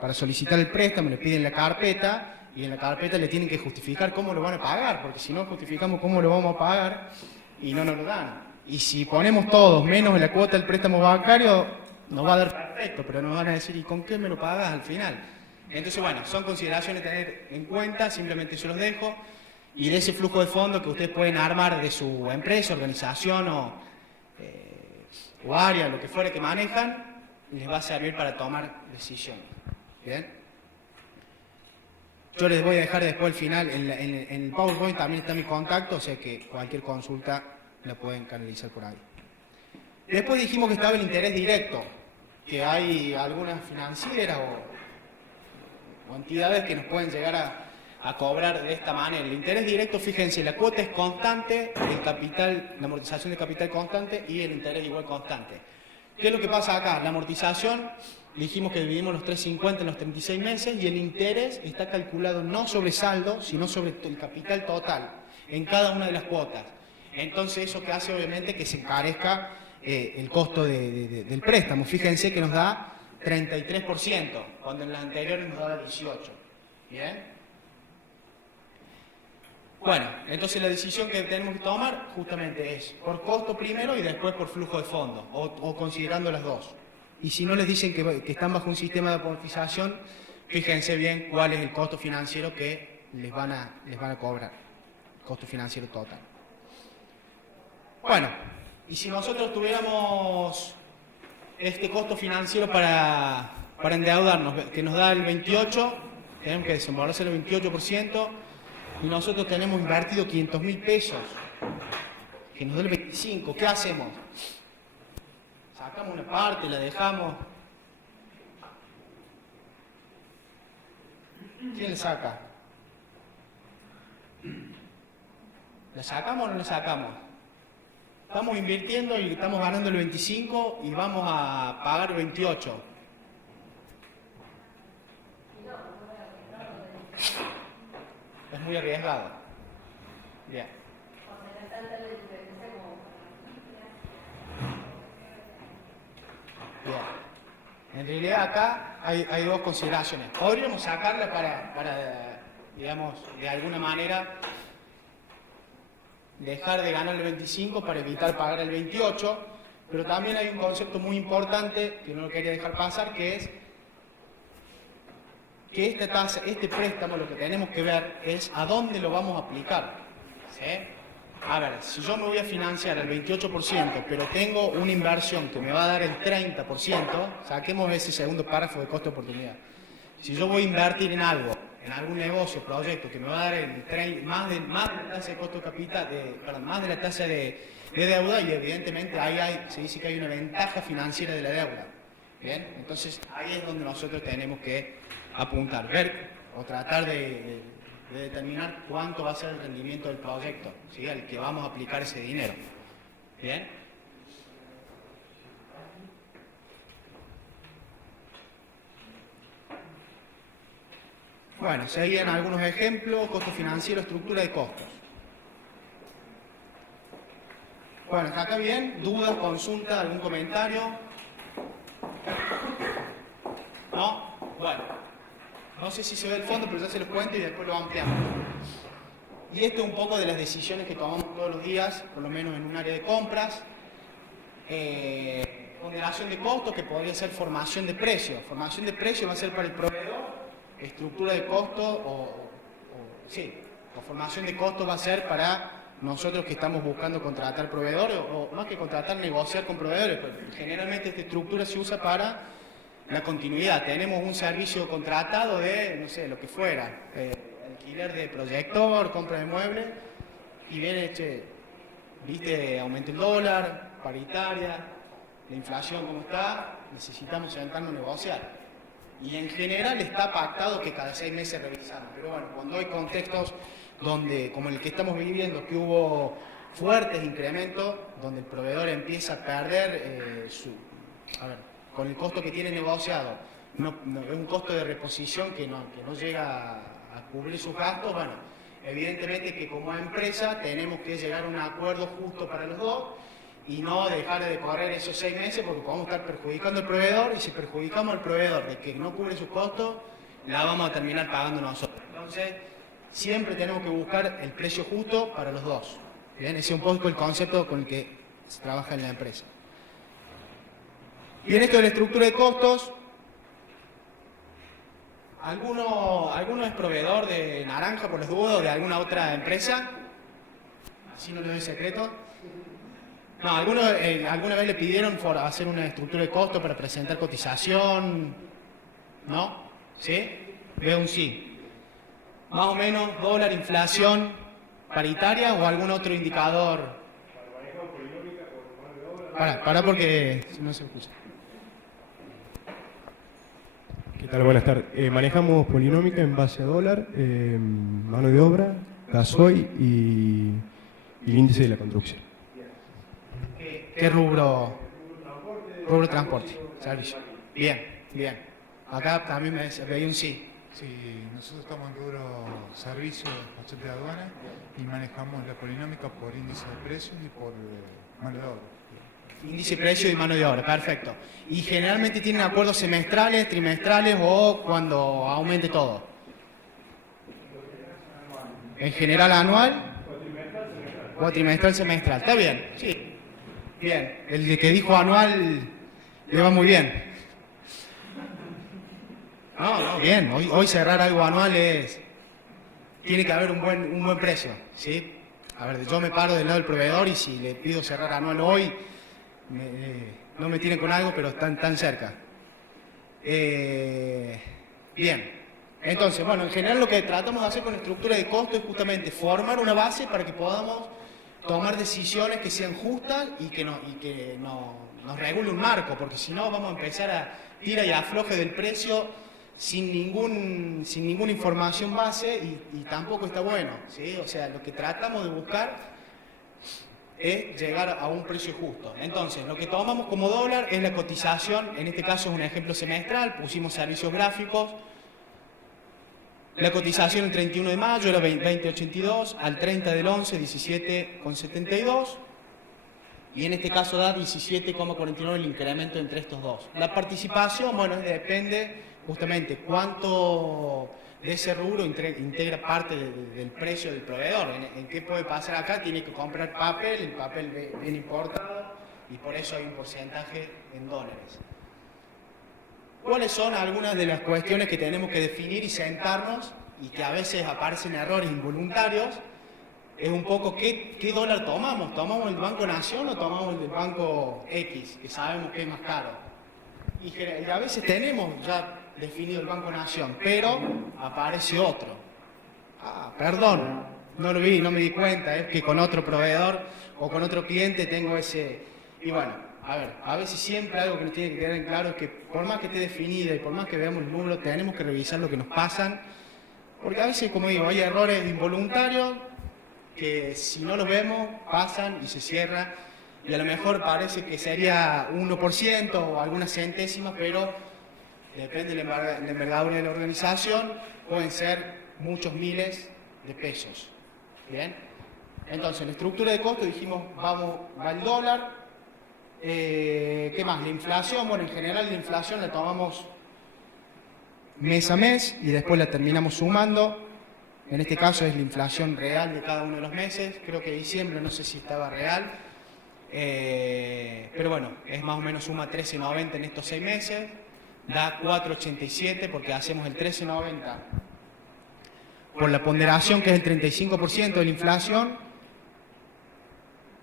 para solicitar el préstamo, le piden la carpeta y en la carpeta le tienen que justificar cómo lo van a pagar, porque si no justificamos cómo lo vamos a pagar y no nos lo dan. Y si ponemos todos menos la cuota del préstamo bancario, nos va a dar perfecto, pero nos van a decir, ¿y con qué me lo pagas al final? Entonces, bueno, son consideraciones a tener en cuenta, simplemente se los dejo. Y de ese flujo de fondos que ustedes pueden armar de su empresa, organización o área, lo que fuera que manejan, les va a servir para tomar decisiones. ¿Bien? Yo les voy a dejar después al final, en el PowerPoint también está mi contacto, o sea que cualquier consulta la pueden canalizar por ahí. Después dijimos que estaba el interés directo, que hay algunas financieras o entidades que nos pueden llegar a cobrar de esta manera. El interés directo, fíjense, la cuota es constante, el capital, la amortización de capital constante y el interés igual constante. ¿Qué es lo que pasa acá? La amortización, dijimos que dividimos los 3.50 en los 36 meses y el interés está calculado no sobre saldo, sino sobre el capital total, en cada una de las cuotas. Entonces eso que hace obviamente que se encarezca el costo del préstamo. Fíjense que nos da 33%, cuando en las anteriores nos daba 18%. ¿Bien? Bueno, entonces la decisión que tenemos que tomar justamente es por costo primero y después por flujo de fondos, o considerando las dos. Y si no les dicen que están bajo un sistema de amortización, fíjense bien cuál es el costo financiero que les van a cobrar, costo financiero total. Bueno, y si nosotros tuviéramos este costo financiero para endeudarnos, que nos da el 28%, tenemos que desembolsar el 28%, y nosotros tenemos invertido 500.000 pesos, que nos da el 25%, ¿qué hacemos? Sacamos una parte, la dejamos. ¿Quién la saca? ¿La sacamos o no la sacamos? Estamos invirtiendo y estamos ganando el 25 y vamos a pagar el 28. Es muy arriesgado. Bien. Bien. En realidad acá hay dos consideraciones. Podríamos sacarla para, digamos, de alguna manera dejar de ganar el 25 para evitar pagar el 28, pero también hay un concepto muy importante que no lo quería dejar pasar, que es que esta tasa, este préstamo, lo que tenemos que ver es a dónde lo vamos a aplicar. ¿Sí? A ver, si yo me voy a financiar el 28%, pero tengo una inversión que me va a dar el 30%, saquemos ese segundo párrafo de costo de oportunidad. Si yo voy a invertir en algo, en algún negocio, proyecto, que me va a dar más de la tasa de costo de capital, más de la tasa de deuda, y evidentemente ahí se dice que hay una ventaja financiera de la deuda. ¿Bien? Entonces ahí es donde nosotros tenemos que apuntar, ver o tratar de determinar cuánto va a ser el rendimiento del proyecto, ¿sí? Al que vamos a aplicar ese dinero. ¿Bien? Bueno, seguían algunos ejemplos: costo financiero, estructura de costos. Bueno, ¿hasta acá bien? ¿Dudas, consultas, algún comentario? ¿No? Bueno. No sé si se ve el fondo, pero ya se los cuento y después lo ampliamos. Y esto es un poco de las decisiones que tomamos todos los días, por lo menos en un área de compras. Ponderación de costos, que podría ser formación de precio. Formación de precio va a ser para el proveedor, estructura de costo o formación de costos va a ser para nosotros que estamos buscando contratar proveedores, o más que contratar, negociar con proveedores. Pues, generalmente esta estructura se usa para la continuidad. Tenemos un servicio contratado de, no sé, lo que fuera, alquiler de proyector, compra de muebles, y viene, viste, aumenta el dólar, paritaria, la inflación como está, necesitamos sentarnos a negociar. Y en general está pactado que cada 6 meses revisamos, pero bueno, cuando hay contextos donde, como el que estamos viviendo, que hubo fuertes incrementos, donde el proveedor empieza a perder con el costo que tiene negociado, es un costo de reposición que no llega a cubrir sus gastos. Bueno, evidentemente que como empresa tenemos que llegar a un acuerdo justo para los dos y no dejar de correr esos 6 meses, porque podemos estar perjudicando al proveedor, y si perjudicamos al proveedor de que no cubre sus costos, la vamos a terminar pagando nosotros. Entonces, siempre tenemos que buscar el precio justo para los dos. Bien, ese es un poco el concepto con el que se trabaja en la empresa. Y en esto de la estructura de costos, ¿alguno es proveedor de naranja, por las dudas, o de alguna otra empresa? Así no le doy secreto. No, ¿alguna vez le pidieron hacer una estructura de costos para presentar cotización? ¿No? ¿Sí? Veo un sí. Más o menos, dólar, inflación, paritaria o algún otro indicador. Para porque si no se escucha. ¿Qué tal? Buenas tardes. Manejamos polinómica en base a dólar, mano de obra, gasoil y el índice de la construcción. ¿Qué rubro? Rubro transporte, servicio. Bien, bien. Acá también me veía un sí. Sí, nosotros estamos en rubro servicio, despachante de aduana, y manejamos la polinómica por índice de precios y por mano de obra. Índice de precio y mano de obra, perfecto. ¿Y generalmente tienen acuerdos semestrales, trimestrales o cuando aumente todo? En general anual, cuatrimestral, semestral. ¿Está bien? Sí. Bien. El que dijo anual le va muy bien. No, bien. Hoy cerrar algo anual tiene que haber un buen precio, ¿sí? A ver, yo me paro del lado del proveedor y si le pido cerrar anual hoy, no me tienen con algo, pero están tan cerca. Bien. Entonces, bueno, en general lo que tratamos de hacer con estructura de costo es justamente formar una base para que podamos tomar decisiones que sean justas y que nos regule un marco, porque si no vamos a empezar a tira y afloje del precio sin ninguna información base y tampoco está bueno, ¿sí? O sea, lo que tratamos de buscar es llegar a un precio justo. Entonces, lo que tomamos como dólar es la cotización, en este caso es un ejemplo semestral, pusimos servicios gráficos. La cotización el 31 de mayo era 20,82, al 30 del 11, 17,72, y en este caso da 17,49 el incremento entre estos dos. La participación, bueno, depende justamente cuánto de ese rubro integra parte del precio del proveedor. ¿En qué puede pasar acá? Tiene que comprar papel, el papel viene importado y por eso hay un porcentaje en dólares. ¿Cuáles son algunas de las cuestiones que tenemos que definir y sentarnos y que a veces aparecen errores involuntarios? Es un poco qué dólar tomamos. ¿Tomamos el Banco Nación o tomamos el del Banco X, que sabemos que es más caro? Y a veces tenemos ya definido el Banco Nación, pero aparece otro. Perdón, no lo vi, no me di cuenta, es que con otro proveedor o con otro cliente tengo ese... Y bueno, a veces siempre algo que nos tiene que quedar en claro es que por más que esté definida y por más que veamos el número, tenemos que revisar lo que nos pasan, porque a veces, como digo, hay errores involuntarios que si no los vemos, pasan y se cierra, y a lo mejor parece que sería 1% o algunas centésimas, pero depende de la envergadura de la organización, pueden ser muchos miles de pesos. ¿Bien? Entonces, en la estructura de costo dijimos, va el dólar. ¿Qué más? La inflación. Bueno, en general la inflación la tomamos mes a mes y después la terminamos sumando. En este caso es la inflación real de cada uno de los meses. Creo que diciembre no sé si estaba real. Pero bueno, es más o menos suma 13,90 en estos 6 meses. Da 4,87 porque hacemos el 13,90 por la ponderación que es el 35% de la inflación,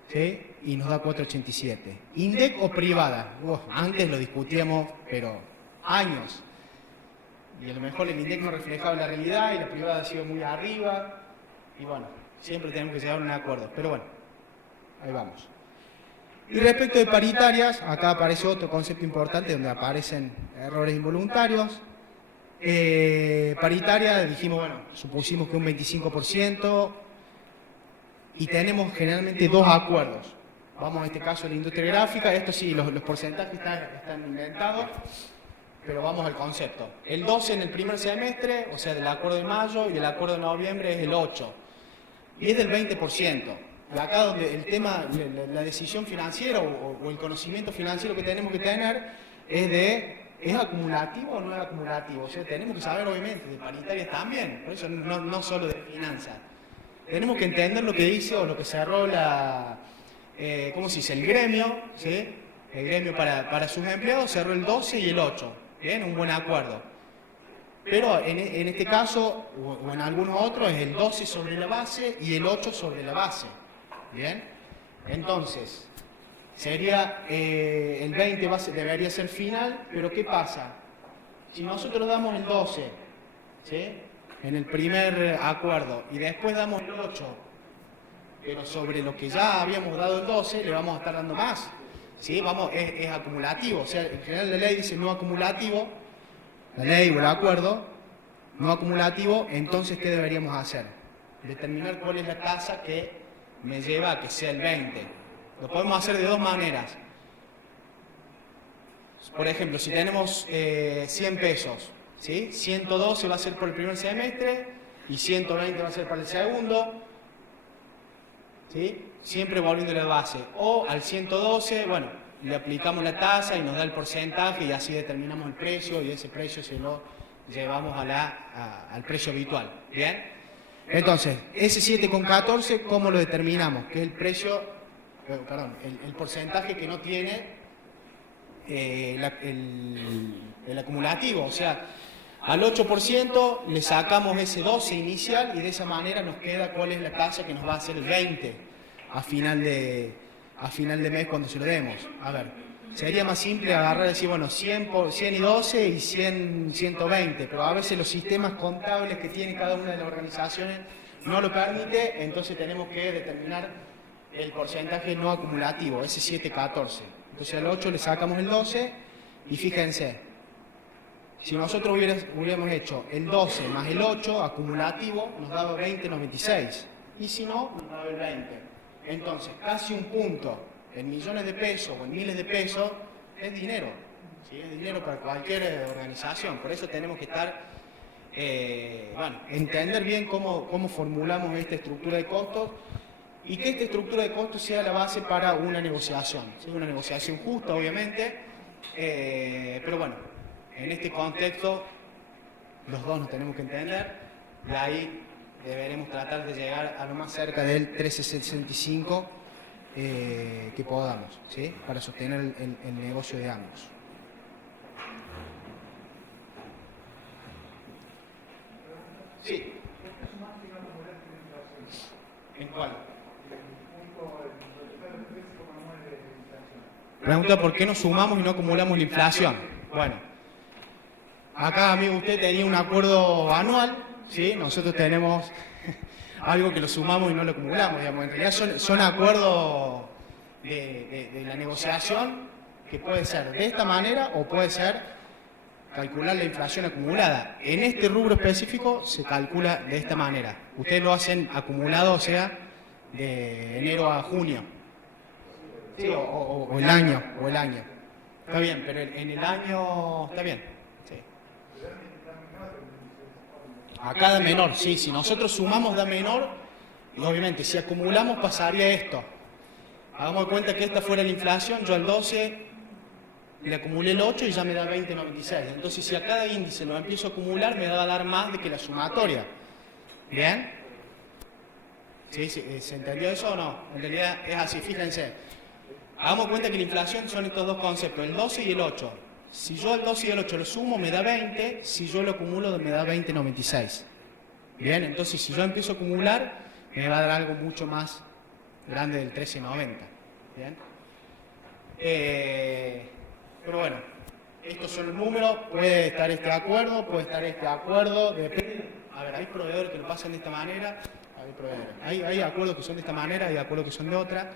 ¿sí? Y nos da 4,87. ¿INDEC o privada? Antes lo discutíamos, pero años. Y a lo mejor el INDEC no reflejaba la realidad y la privada ha sido muy arriba. Y bueno, siempre tenemos que llegar a un acuerdo. Pero bueno, ahí vamos. Y respecto de paritarias, acá aparece otro concepto importante donde aparecen errores involuntarios. Paritaria, dijimos, bueno, supusimos que un 25% y tenemos generalmente 2 acuerdos. Vamos a este caso a la industria gráfica, esto sí, los porcentajes están inventados, pero vamos al concepto. El 12 en el primer semestre, o sea, del acuerdo de mayo, y el acuerdo de noviembre es el 8%, y es del 20%. Y acá donde el tema, la decisión financiera o el conocimiento financiero que tenemos que tener ¿es acumulativo o no es acumulativo? O sea, tenemos que saber obviamente de paritarias también, por eso no solo de finanzas. Tenemos que entender lo que dice o lo que cerró ¿cómo se dice? El gremio, ¿sí? El gremio para sus empleados cerró el 12 y el 8, ¿bien? Un buen acuerdo. Pero en este caso, o en algunos otros, es el 12 sobre la base y el 8 sobre la base. ¿Bien? Entonces, sería el 20 debería ser final, pero ¿qué pasa? Si nosotros damos el 12, ¿sí? En el primer acuerdo y después damos el 8, pero sobre lo que ya habíamos dado el 12 le vamos a estar dando más, ¿sí? Es acumulativo, o sea, en general la ley dice no acumulativo, la ley o el acuerdo no acumulativo. Entonces, ¿qué deberíamos hacer? Determinar cuál es la tasa que me lleva a que sea el 20. Lo podemos hacer de 2 maneras. Por ejemplo, si tenemos 100 pesos, ¿sí? 112 va a ser por el primer semestre y 120 va a ser para el segundo, ¿sí? Siempre volviendo a la base. O al 112, bueno, le aplicamos la tasa y nos da el porcentaje y así determinamos el precio y ese precio se lo llevamos al precio habitual. ¿Bien? Entonces, ese 7,14, ¿cómo lo determinamos? Que es el precio, el porcentaje que no tiene el acumulativo. O sea, al 8% le sacamos ese 12 inicial y de esa manera nos queda cuál es la tasa que nos va a hacer el 20 a final de mes cuando se lo demos. A ver, sería más simple agarrar y decir, bueno, 100 y 12 y 120, pero a veces los sistemas contables que tiene cada una de las organizaciones no lo permite, entonces tenemos que determinar el porcentaje no acumulativo, ese 7,14. Entonces al 8 le sacamos el 12 y fíjense, si nosotros hubiéramos hecho el 12 más el 8 acumulativo, nos daba 20,96, y si no, nos daba el 20. Entonces, casi un punto en millones de pesos o en miles de pesos es dinero, ¿sí? Es dinero para cualquier organización. Por eso tenemos que entender bien cómo formulamos esta estructura de costos y que esta estructura de costos sea la base para una negociación. ¿Sí? Una negociación justa, obviamente, pero bueno, en este contexto los dos nos tenemos que entender y ahí deberemos tratar de llegar a lo más cerca del 13.65 que podamos, ¿sí? Para sostener el negocio de ambos. Sí. ¿En cuál? Pregunta por qué no sumamos y no acumulamos la inflación. Bueno, acá, amigo, usted tenía un acuerdo anual, ¿sí? Nosotros tenemos algo que lo sumamos y no lo acumulamos, digamos. En realidad son acuerdos de la negociación que puede ser de esta manera o puede ser calcular la inflación acumulada. En este rubro específico se calcula de esta manera. Ustedes lo hacen acumulado, o sea, de enero a junio. Sí, o el año, Está bien, pero en el año está bien. Sí. Acá da menor, sí, si nosotros sumamos da menor, y obviamente si acumulamos pasaría esto. Hagamos de cuenta que esta fuera la inflación, yo al 12 le acumulé el 8 y ya me da 20,96. Entonces si a cada índice lo empiezo a acumular me va a dar más de que la sumatoria. ¿Bien? ¿Sí? ¿Se entendió eso o no? En realidad es así, fíjense. Hagamos cuenta que la inflación son estos dos conceptos, el 12 y el 8. Si yo el 12 y el 8 lo sumo me da 20, si yo lo acumulo me da 20,96. Bien, entonces si yo empiezo a acumular me va a dar algo mucho más grande del 13,90. Bien. Pero bueno, estos son los números, puede estar este acuerdo, puede estar este acuerdo, depende. A ver, hay proveedores que lo pasan de esta manera, hay acuerdos que son de esta manera, hay acuerdos que son de otra.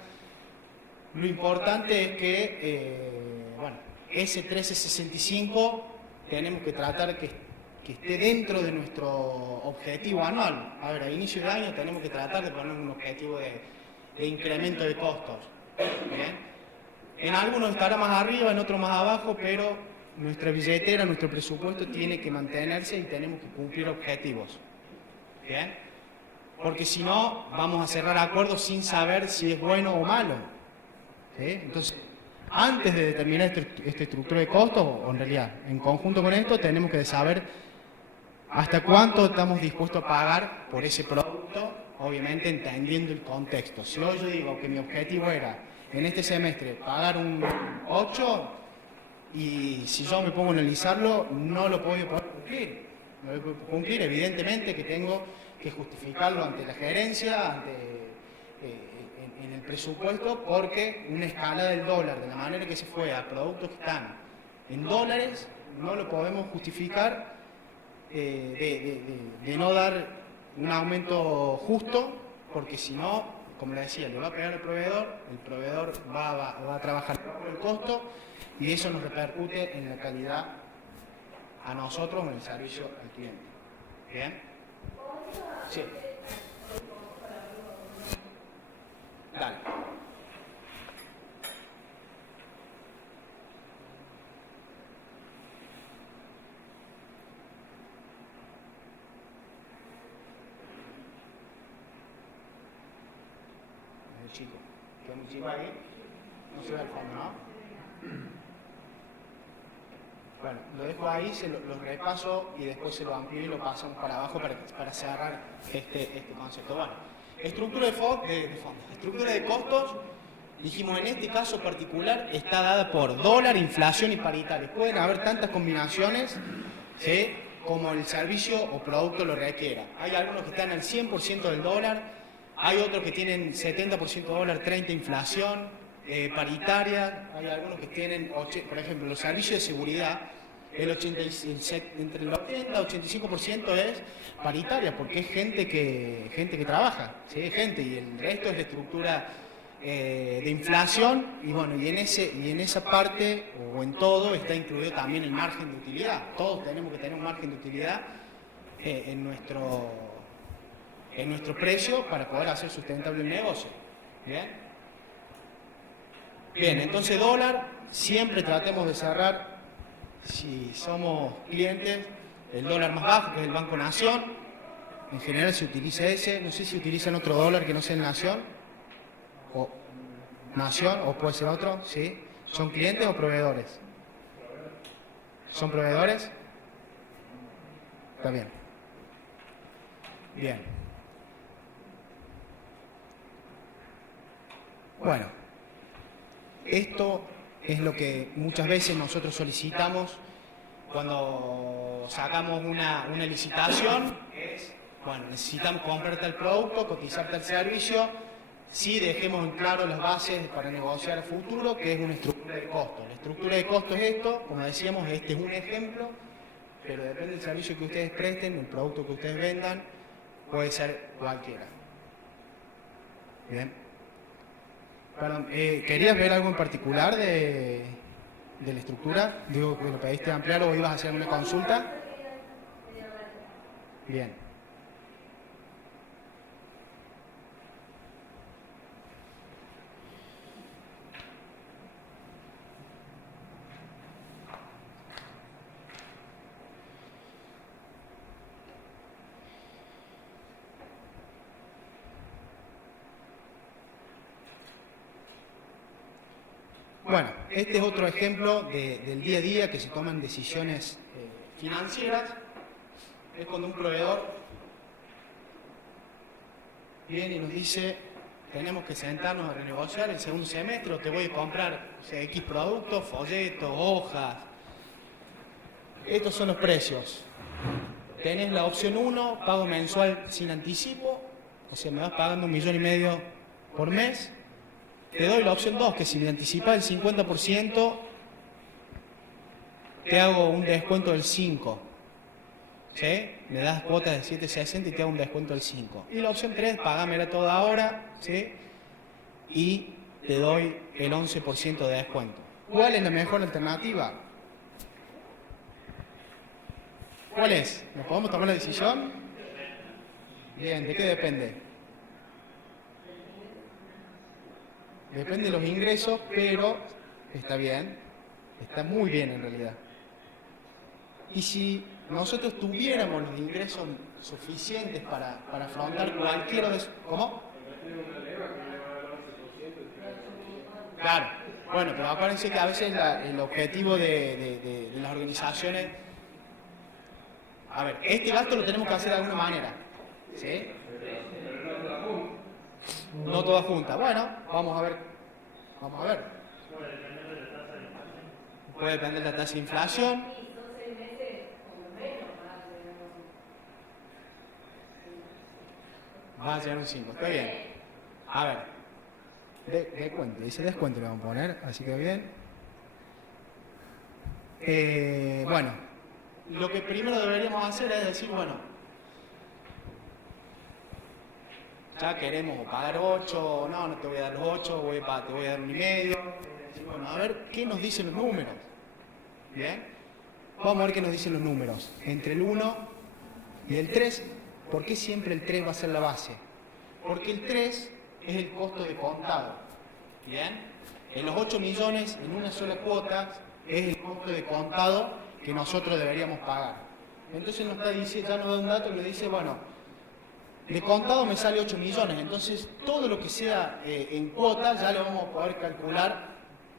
Lo importante es que, bueno, ese 1365 tenemos que tratar que esté dentro de nuestro objetivo anual. A ver, a inicio de año tenemos que tratar de poner un objetivo de incremento de costos. ¿Bien? En algunos estará más arriba, en otros más abajo, pero nuestra billetera, nuestro presupuesto tiene que mantenerse y tenemos que cumplir objetivos. ¿Bien? Porque si no, vamos a cerrar acuerdos sin saber si es bueno o malo. ¿Sí? Entonces, antes de determinar esta estructura de costos, o en realidad, en conjunto con esto, tenemos que saber hasta cuánto estamos dispuestos a pagar por ese producto, obviamente entendiendo el contexto. Si hoy yo digo que mi objetivo era, en este semestre, pagar un 8, y si yo me pongo a analizarlo, no lo puedo poder cumplir. No lo puedo cumplir, evidentemente que tengo que justificarlo ante la gerencia, en el presupuesto, porque una escala del dólar, de la manera que se fue a productos que están en dólares, no lo podemos justificar de no dar un aumento justo, porque si no, como le decía, le va a pegar al proveedor, el proveedor va a trabajar por el costo y eso nos repercute en la calidad a nosotros, en el servicio al cliente. ¿Bien? Sí. Dale. El chico. ¿Qué un chico ahí? No se ve el fondo, ¿no? Bueno, lo dejo ahí, lo repaso y después se lo amplío y lo pasamos para abajo para cerrar este concepto. Bueno, estructura de fondos, estructura de costos, dijimos en este caso particular está dada por dólar, inflación y paritarios. Pueden haber tantas combinaciones, ¿sí?, como el servicio o producto lo requiera. Hay algunos que están al 100% del dólar, hay otros que tienen 70% dólar, 30% inflación. Paritaria, hay algunos que tienen, por ejemplo, los servicios de seguridad, entre el 80 y 85% es paritaria, porque es gente que trabaja, ¿sí? Y el resto es la estructura de inflación, y bueno, y en esa parte, o en todo, está incluido también el margen de utilidad. Todos tenemos que tener un margen de utilidad en nuestro precio para poder hacer sustentable el negocio. ¿Bien? Bien, entonces dólar, siempre tratemos de cerrar, si somos clientes, el dólar más bajo, que es el Banco Nación. En general se utiliza ese, no sé si utilizan otro dólar que no sea el Nación, o puede ser otro, ¿sí? ¿Son clientes o proveedores? ¿Son proveedores? Está bien. Bien. Bueno, esto es lo que muchas veces nosotros solicitamos cuando sacamos una licitación. Es, bueno, necesitamos comprarte el producto, cotizarte el servicio, si dejemos en claro las bases para negociar a futuro, que es una estructura de costo. La estructura de costo es esto, como decíamos, este es un ejemplo, pero depende del servicio que ustedes presten, del producto que ustedes vendan, puede ser cualquiera. Bien. Perdón, ¿querías ver algo en particular de la estructura? Digo, que lo pediste ampliar o ibas a hacer una consulta. Bien. Bueno, este es otro ejemplo del día a día que se toman decisiones financieras. Es cuando un proveedor viene y nos dice, tenemos que sentarnos a renegociar el segundo semestre, o te voy a comprar, o sea, X productos, folletos, hojas. Estos son los precios. Tenés la opción 1, pago mensual sin anticipo, o sea, me vas pagando 1,5 millones por mes. Te doy la opción 2, que si me anticipas el 50%, te hago un descuento del 5%. ¿Sí? Me das cuotas de 7.60 y te hago un descuento del 5%. Y la opción 3, pagámela toda ahora, ¿sí? Y te doy el 11% de descuento. ¿Cuál es la mejor alternativa? ¿Cuál es? ¿Nos podemos tomar la decisión? Bien, ¿de qué depende? Depende de los ingresos, pero está bien, está muy bien en realidad. Y si nosotros tuviéramos los ingresos suficientes para afrontar cualquiera de esos... ¿Cómo? Claro, bueno, pero acuérdense que a veces el objetivo de las organizaciones... A ver, este gasto lo tenemos que hacer de alguna manera, ¿sí? No toda junta. Bueno, vamos a ver. Vamos a ver. Puede depender de la tasa de inflación. Va a llegar un 5. Está bien. A ver. Descuento. Dice descuento le vamos a poner. Así que bien. Bueno. Lo que primero deberíamos hacer es decir, bueno, ya queremos pagar 8, no te voy a dar los 8, te voy a dar 1,5. Bueno, a ver qué nos dicen los números. Bien, vamos a ver qué nos dicen los números. Entre el 1 y el 3, ¿por qué siempre el 3 va a ser la base? Porque el 3 es el costo de contado. Bien, en los 8 millones, en una sola cuota, es el costo de contado que nosotros deberíamos pagar. Entonces nos está diciendo, ya nos da un dato que nos dice, bueno, de contado me sale 8 millones, entonces todo lo que sea en cuotas ya le vamos a poder calcular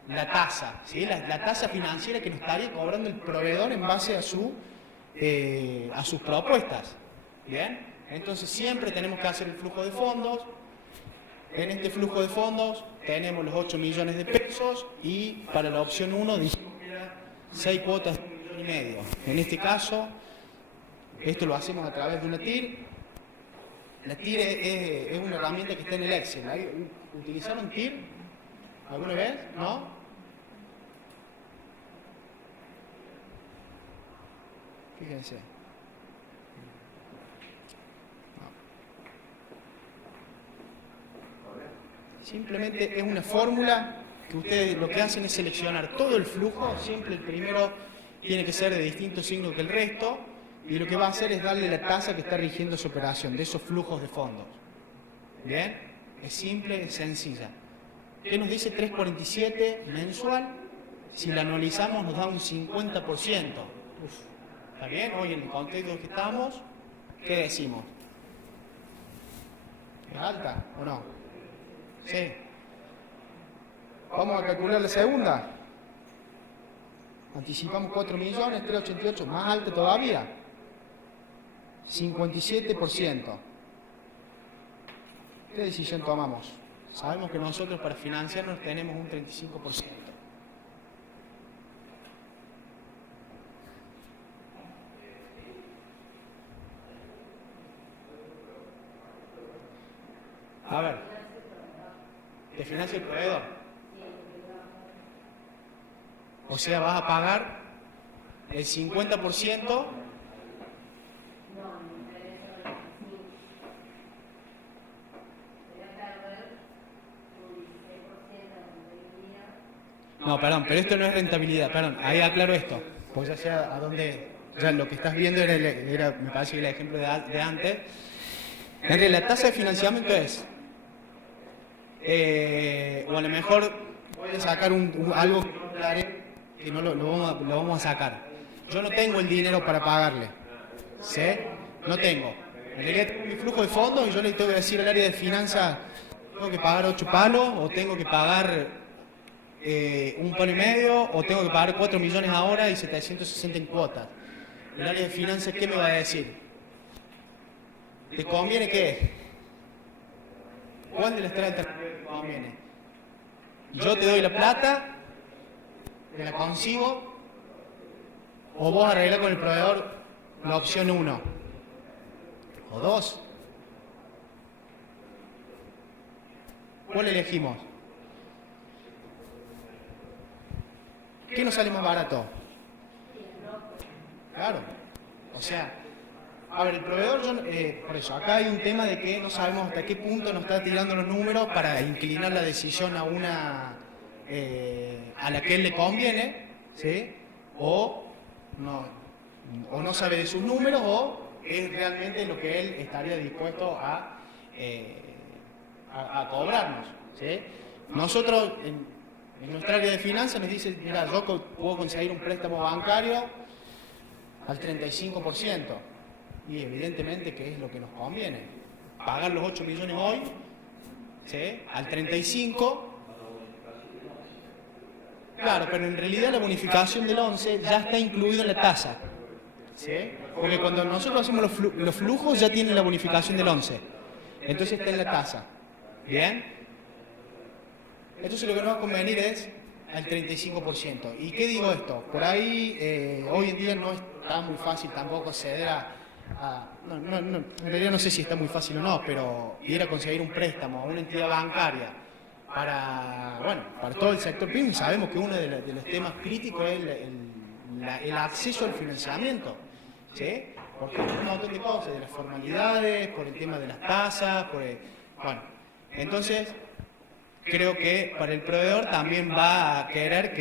la tasa, ¿sí? La tasa financiera que nos estaría cobrando el proveedor en base a sus propuestas. ¿Bien? Entonces siempre tenemos que hacer el flujo de fondos. En este flujo de fondos tenemos los 8 millones de pesos y para la opción 1 dijimos que era 6 cuotas de 1,5 millones. En este caso, esto lo hacemos a través de una TIR. La TIR es una herramienta que está en el Excel. ¿Utilizaron TIR alguna vez? ¿No? Fíjense. Simplemente es una fórmula que ustedes lo que hacen es seleccionar todo el flujo. Siempre el primero tiene que ser de distinto signo que el resto. Y lo que va a hacer es darle la tasa que está rigiendo su operación, de esos flujos de fondos. ¿Bien? Es simple, es sencilla. ¿Qué nos dice 3,47 mensual? Si la anualizamos nos da un 50%. ¿Está bien? Hoy en el contexto que estamos, ¿qué decimos? ¿Es alta o no? Sí. ¿Vamos a calcular la segunda? Anticipamos 4 millones, 388, más alta todavía. 57%. ¿Qué decisión tomamos? Sabemos que nosotros para financiarnos tenemos un 35%. A ver, ¿te financia el proveedor? O sea, vas a pagar el 50%. No, perdón, pero esto no es rentabilidad, perdón, ahí aclaro esto, pues ya sea a dónde, ya lo que estás viendo era me parece que el ejemplo de antes. En realidad, la tasa de financiamiento es, o a lo mejor voy a sacar algo que no aclaré, que no lo vamos a sacar. Yo no tengo el dinero para pagarle, ¿sí? No tengo. En realidad tengo mi flujo de fondos y yo le tengo que decir al área de finanzas, tengo que pagar 8 palos o tengo que pagar 1,5 palo o tengo que pagar 4 millones ahora y 760 en cuotas. El área de finanzas, ¿qué me va a decir? ¿Te conviene qué? ¿Cuál de las tres alternativas te conviene? Yo te doy la plata, te la consigo, o vos arreglás con el proveedor la opción 1 o 2. ¿Cuál elegimos? ¿Qué nos sale más barato? Claro, o sea, a ver, el proveedor, por eso, acá hay un tema de que no sabemos hasta qué punto nos está tirando los números para inclinar la decisión a una a la que él le conviene, ¿sí? O no sabe de sus números o es realmente lo que él estaría dispuesto a cobrarnos, ¿sí? Nosotros, en nuestra área de finanzas nos dice, mira, yo puedo conseguir un préstamo bancario al 35%. Y evidentemente que es lo que nos conviene. Pagar los 8 millones hoy, ¿sí? Al 35%. Claro, pero en realidad la bonificación del 11 ya está incluido en la tasa, ¿sí? Porque cuando nosotros hacemos los flujos ya tienen la bonificación del 11. Entonces está en la tasa. ¿Bien? Entonces lo que nos va a convenir es al 35%. ¿Y qué digo esto? Por ahí hoy en día no está muy fácil tampoco acceder en realidad no sé si está muy fácil o no, pero ir a conseguir un préstamo a una entidad bancaria para todo el sector PYME. Sabemos que uno de los temas críticos es el acceso al financiamiento, ¿sí? Porque hay un montón de cosas, de las formalidades, por el tema de las tasas, entonces creo que para el proveedor también va a querer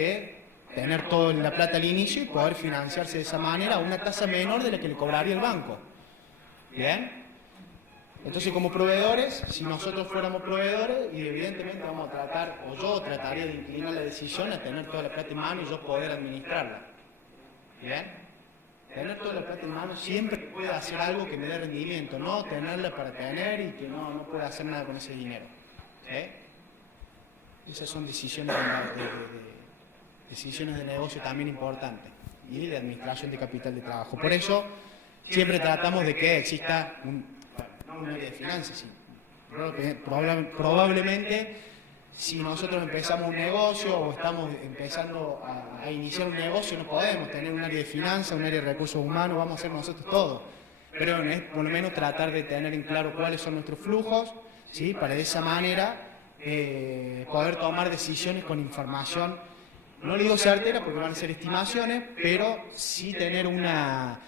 tener todo en la plata al inicio y poder financiarse de esa manera a una tasa menor de la que le cobraría el banco. ¿Bien? Entonces, como proveedores, si nosotros fuéramos proveedores, y evidentemente vamos a tratar, o yo trataría de inclinar la decisión a tener toda la plata en mano y yo poder administrarla. ¿Bien? Tener toda la plata en mano siempre que pueda hacer algo que me dé rendimiento, no tenerla para tener y que no pueda hacer nada con ese dinero. ¿Sí? Esas son decisiones de negocio también importantes y de administración de capital de trabajo. Por eso siempre tratamos de que exista no un área de finanzas. Sí. Probablemente si nosotros empezamos un negocio o estamos empezando a iniciar un negocio no podemos tener un área de finanzas, un área de recursos humanos, vamos a hacer nosotros todo. Pero es por lo menos tratar de tener en claro cuáles son nuestros flujos, ¿sí? Para de esa manera poder tomar decisiones con información. No le digo certera porque van a ser estimaciones, pero sí tener una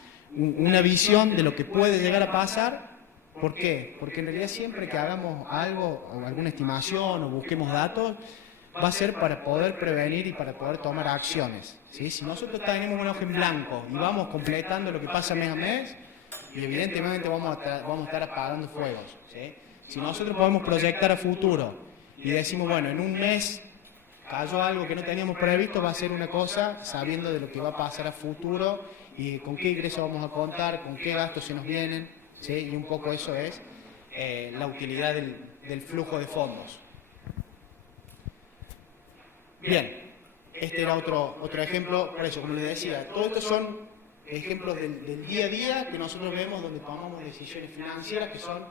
visión de lo que puede llegar a pasar. ¿Por qué? Porque en realidad siempre que hagamos algo, o alguna estimación, o busquemos datos, va a ser para poder prevenir y para poder tomar acciones, ¿sí? Si nosotros tenemos un hoja en blanco y vamos completando lo que pasa mes a mes, y evidentemente vamos a estar apagando fuegos, ¿sí? Si nosotros podemos proyectar a futuro y decimos, bueno, en un mes cayó algo que no teníamos previsto, va a ser una cosa sabiendo de lo que va a pasar a futuro y con qué ingresos vamos a contar, con qué gastos se nos vienen, ¿sí? Y un poco eso es la utilidad del flujo de fondos. Bien, Este era otro ejemplo, por eso, como les decía, todo esto son ejemplos del día a día que nosotros vemos donde tomamos decisiones financieras que son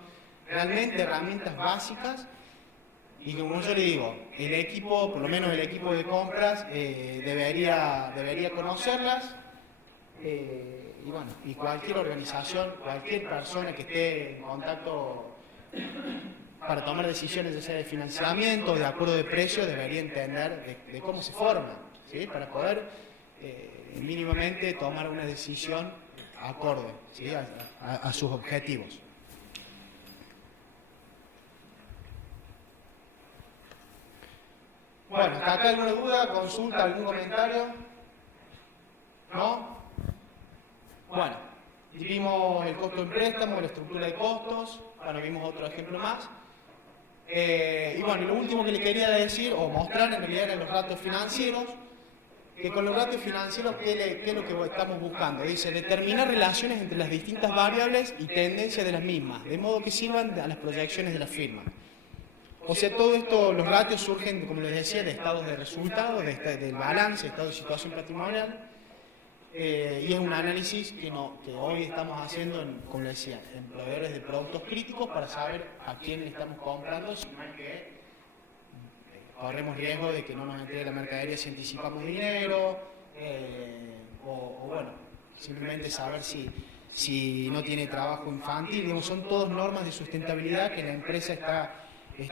realmente herramientas básicas y que, como yo le digo, el equipo, por lo menos el equipo de compras, debería conocerlas y bueno, y cualquier organización, cualquier persona que esté en contacto para tomar decisiones, ya sea de financiamiento o de acuerdo de precio, debería entender de cómo se forma, ¿sí? Para poder mínimamente tomar una decisión acorde, ¿sí? a sus objetivos. Bueno, ¿hasta acá alguna duda, consulta, algún comentario? ¿No? Bueno, vimos el costo de préstamo, la estructura de costos, bueno, vimos otro ejemplo más. Y bueno, y lo último que le quería decir, o mostrar en realidad, eran los ratios financieros, que con los ratios financieros, ¿qué es lo que estamos buscando? Dice, determinar relaciones entre las distintas variables y tendencias de las mismas, de modo que sirvan a las proyecciones de la firma. O sea, todo esto, los ratios surgen, como les decía, de estados de resultados, del balance, estado de situación patrimonial, y es un análisis que hoy estamos haciendo, como les decía, en proveedores de productos críticos para saber a quién le estamos comprando, si no es que corremos riesgo de que no nos entregue la mercadería si anticipamos dinero, o bueno, simplemente saber si no tiene trabajo infantil. Digamos, son todas normas de sustentabilidad que la empresa está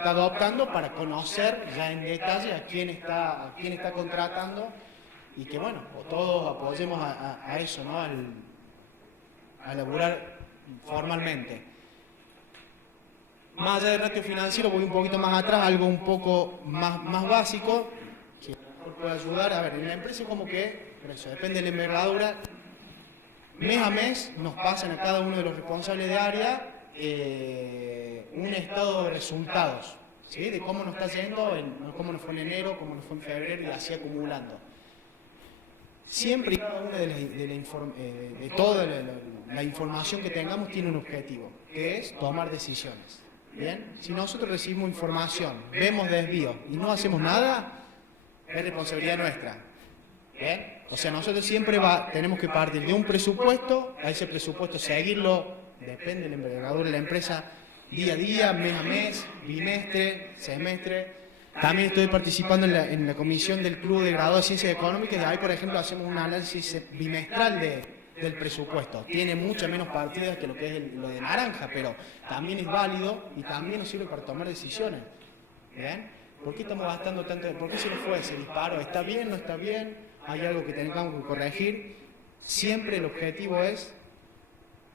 adoptando para conocer ya en detalle a quién está contratando y que, bueno, todos apoyemos a eso, ¿no? A laburar formalmente. Más allá del ratio financiero, voy un poquito más atrás, algo un poco más básico, que a lo mejor puede ayudar. A ver, en la empresa como que, por eso, depende de la envergadura, mes a mes nos pasan a cada uno de los responsables de área un estado de resultados, ¿sí? De cómo nos está yendo, cómo nos fue en enero, cómo nos fue en febrero y así acumulando. Siempre y cada una de toda la información que tengamos tiene un objetivo, que es tomar decisiones. ¿Bien? Si nosotros recibimos información, vemos desvío y no hacemos nada, es responsabilidad nuestra. ¿Bien? O sea, nosotros siempre tenemos que partir de un presupuesto, a ese presupuesto seguirlo, depende de la envergadura de la empresa, día a día, mes a mes, bimestre, semestre. También estoy participando en la comisión del Club de Graduados de Ciencias Económicas, y ahí, por ejemplo, hacemos un análisis bimestral del presupuesto. Tiene muchas menos partidas que lo que es lo de naranja, pero también es válido y también nos sirve para tomar decisiones. ¿Bien? ¿Por qué estamos gastando tanto? ¿Por qué se nos fue ese disparo? ¿Está bien? ¿No está bien? ¿Hay algo que tengamos que corregir? Siempre el objetivo es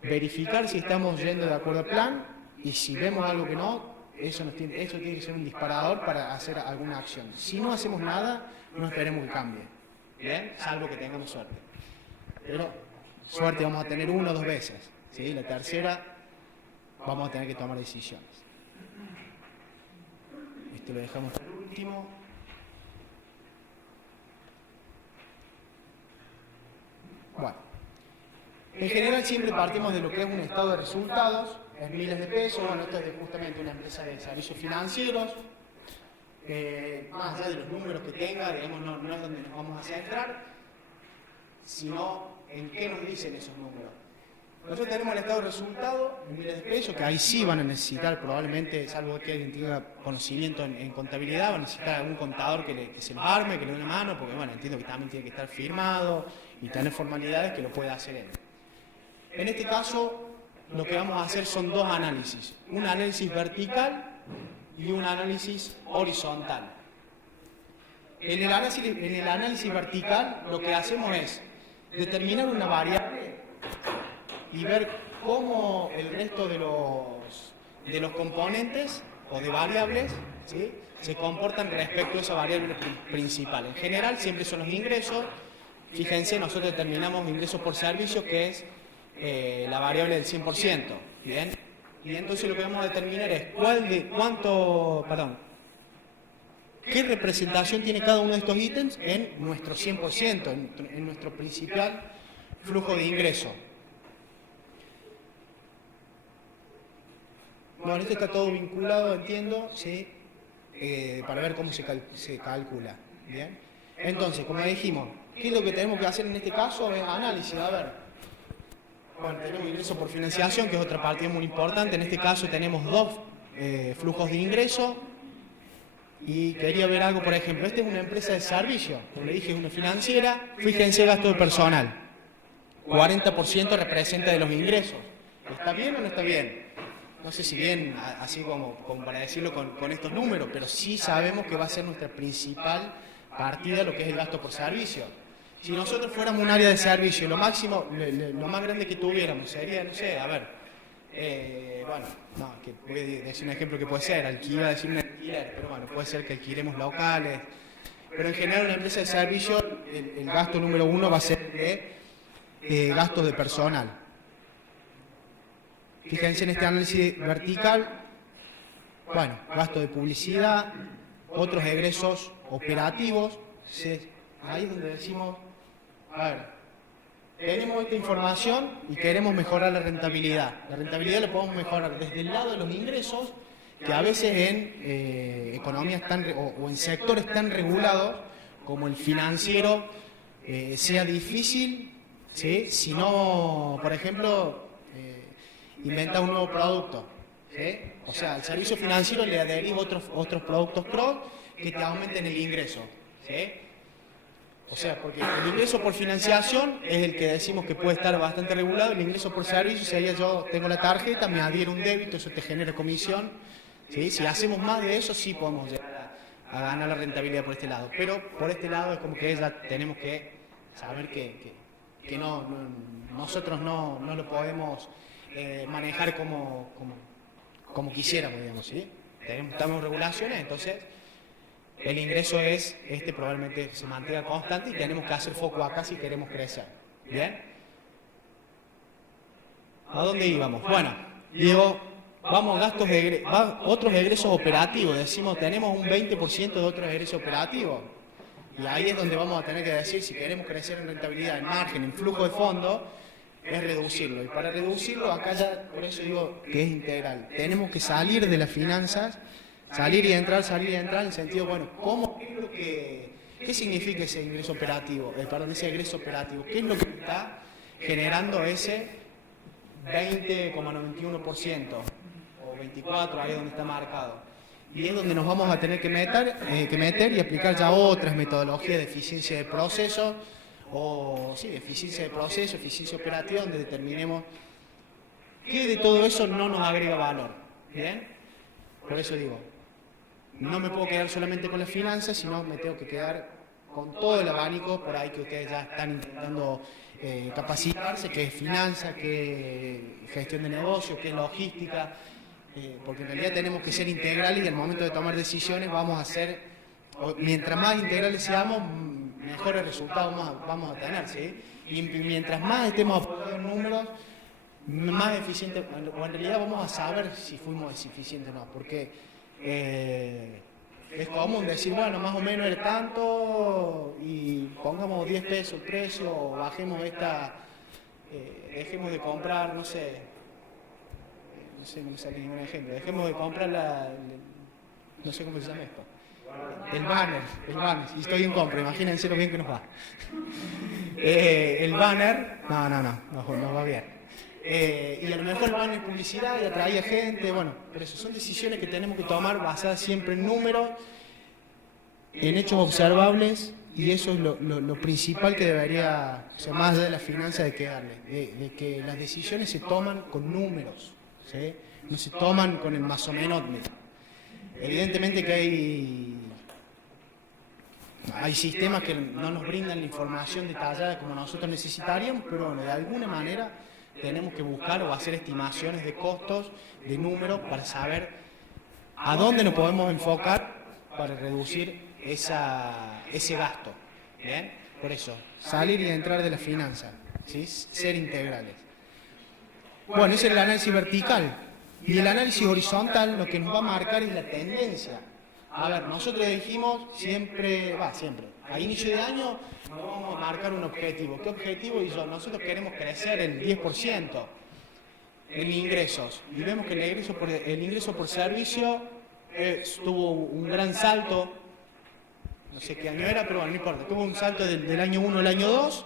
verificar si estamos yendo de acuerdo al plan, y si vemos algo que no, eso tiene que ser un disparador para hacer alguna acción. Si no hacemos nada, no esperemos que cambie. ¿Bien? Salvo que tengamos suerte. Pero suerte vamos a tener 1 o 2 veces. ¿Sí? La tercera vamos a tener que tomar decisiones. Esto lo dejamos para el último. Bueno, en general siempre partimos de lo que es un estado de resultados, en miles de pesos. Bueno, esto es justamente una empresa de servicios financieros. Más allá de los números que tenga, digamos, no es donde nos vamos a centrar, sino en qué nos dicen esos números. Nosotros tenemos el estado de resultado en miles de pesos, que ahí sí van a necesitar probablemente, salvo que alguien tenga conocimiento en contabilidad, van a necesitar algún contador que se lo arme, que le dé una mano, porque bueno, entiendo que también tiene que estar firmado y tener formalidades que lo pueda hacer él. En este caso, lo que vamos a hacer son 2 análisis, un análisis vertical y un análisis horizontal. En el análisis vertical lo que hacemos es determinar una variable y ver cómo el resto de los componentes o de variables, ¿sí?, se comportan respecto a esa variable principal. En general siempre son los ingresos. Fíjense, nosotros determinamos ingresos por servicio, que es la variable del 100%. ¿Bien? Y entonces lo que vamos a determinar es qué representación tiene cada uno de estos ítems en nuestro 100%, en nuestro principal flujo de ingreso. Bueno, esto está todo vinculado, entiendo, ¿sí? Para ver cómo se calcula. ¿Bien? Entonces, como dijimos, ¿qué es lo que tenemos que hacer en este caso? Es análisis, a ver. Bueno, tenemos ingreso por financiación, que es otra partida muy importante. En este caso tenemos dos flujos de ingreso. Y quería ver algo, por ejemplo, esta es una empresa de servicio, como le dije, es una financiera. Fíjense el gasto de personal. 40% representa de los ingresos. ¿Está bien o no está bien? No sé si bien, así como para decirlo con estos números, pero sí sabemos que va a ser nuestra principal partida lo que es el gasto por servicio. Si nosotros fuéramos un área de servicio, lo máximo, lo más grande que tuviéramos sería, no sé, a ver, bueno, no, que voy a decir un ejemplo que puede ser, iba a decir un alquiler, pero bueno, puede ser que alquilemos locales, pero en general una empresa de servicio, el gasto número uno va a ser de gastos de personal. Fíjense en este análisis vertical, bueno, gasto de publicidad, otros egresos operativos, ahí es donde decimos, a ver, tenemos esta información y queremos mejorar la rentabilidad. La rentabilidad la podemos mejorar desde el lado de los ingresos, que a veces en economías o en sectores tan regulados como el financiero sea difícil, ¿sí? Si no, por ejemplo, inventa un nuevo producto, ¿sí? O sea, al servicio financiero le adherís otros productos cross que te aumenten el ingreso, ¿sí? O sea, porque el ingreso por financiación es el que decimos que puede estar bastante regulado, el ingreso por servicio sería yo tengo la tarjeta, me adhiero un débito, eso te genera comisión, ¿sí? Si hacemos más de eso sí podemos llegar a ganar la rentabilidad por este lado, pero por este lado es como que ya tenemos que saber que nosotros no lo podemos manejar como quisiéramos, digamos, ¿sí? Estamos en regulaciones, entonces el ingreso probablemente se mantenga constante y tenemos que hacer foco acá si queremos crecer. ¿Bien? ¿A dónde íbamos? Bueno, digo, vamos a otros egresos operativos. Decimos, tenemos un 20% de otros egresos operativos. Y ahí es donde vamos a tener que decir, si queremos crecer en rentabilidad, en margen, en flujo de fondo, es reducirlo. Y para reducirlo, acá ya, por eso digo que es integral. Tenemos que salir de las finanzas, salir y entrar, en el sentido, bueno, ¿qué significa ese ingreso operativo? Ese egreso operativo. ¿Qué es lo que está generando ese 20,91% o 24%, ahí es donde está marcado? Y es donde nos vamos a tener que meter y aplicar ya otras metodologías de eficiencia de proceso, de eficiencia de proceso, eficiencia operativa, donde determinemos qué de todo eso no nos agrega valor. ¿Bien? Por eso digo, no me puedo quedar solamente con las finanzas, sino me tengo que quedar con todo el abanico por ahí que ustedes ya están intentando capacitarse, que es finanzas, que es gestión de negocio, que es logística, porque en realidad tenemos que ser integrales y al momento de tomar decisiones vamos a ser, mientras más integrales seamos, mejores resultados vamos a tener, ¿sí? Y mientras más estemos apoyados en números, más eficientes, o en realidad vamos a saber si fuimos eficientes o no, porque es común decir, bueno, más o menos es tanto y pongamos 10 pesos el precio o bajemos dejemos de comprar, no sé, no me sale ningún ejemplo, dejemos de comprar no sé cómo se llama esto, el banner, y estoy en compra, imagínense lo bien que nos va. El banner, no va bien. Y a lo mejor el banner es publicidad y atrae a gente, bueno, pero eso son decisiones que tenemos que tomar basadas siempre en números, en hechos observables, y eso es lo principal que debería, o sea, más allá de la finanza, de que las decisiones se toman con números, ¿sí? No se toman con el más o menos. Evidentemente que hay sistemas que no nos brindan la información detallada como nosotros necesitaríamos, pero bueno, de alguna manera tenemos que buscar o hacer estimaciones de costos, de números, para saber a dónde nos podemos enfocar para reducir ese gasto. ¿Bien? Por eso, salir y entrar de la finanza, ¿sí? Ser integrales. Bueno, ese es el análisis vertical. Y el análisis horizontal lo que nos va a marcar es la tendencia. A ver, nosotros dijimos siempre, a inicio de año nos vamos a marcar un objetivo. ¿Qué objetivo? Nosotros queremos crecer el 10% en ingresos. Y vemos que el ingreso por servicio tuvo un gran salto. no sé qué año era, pero bueno, no importa, tuvo un salto del año 1 al año 2,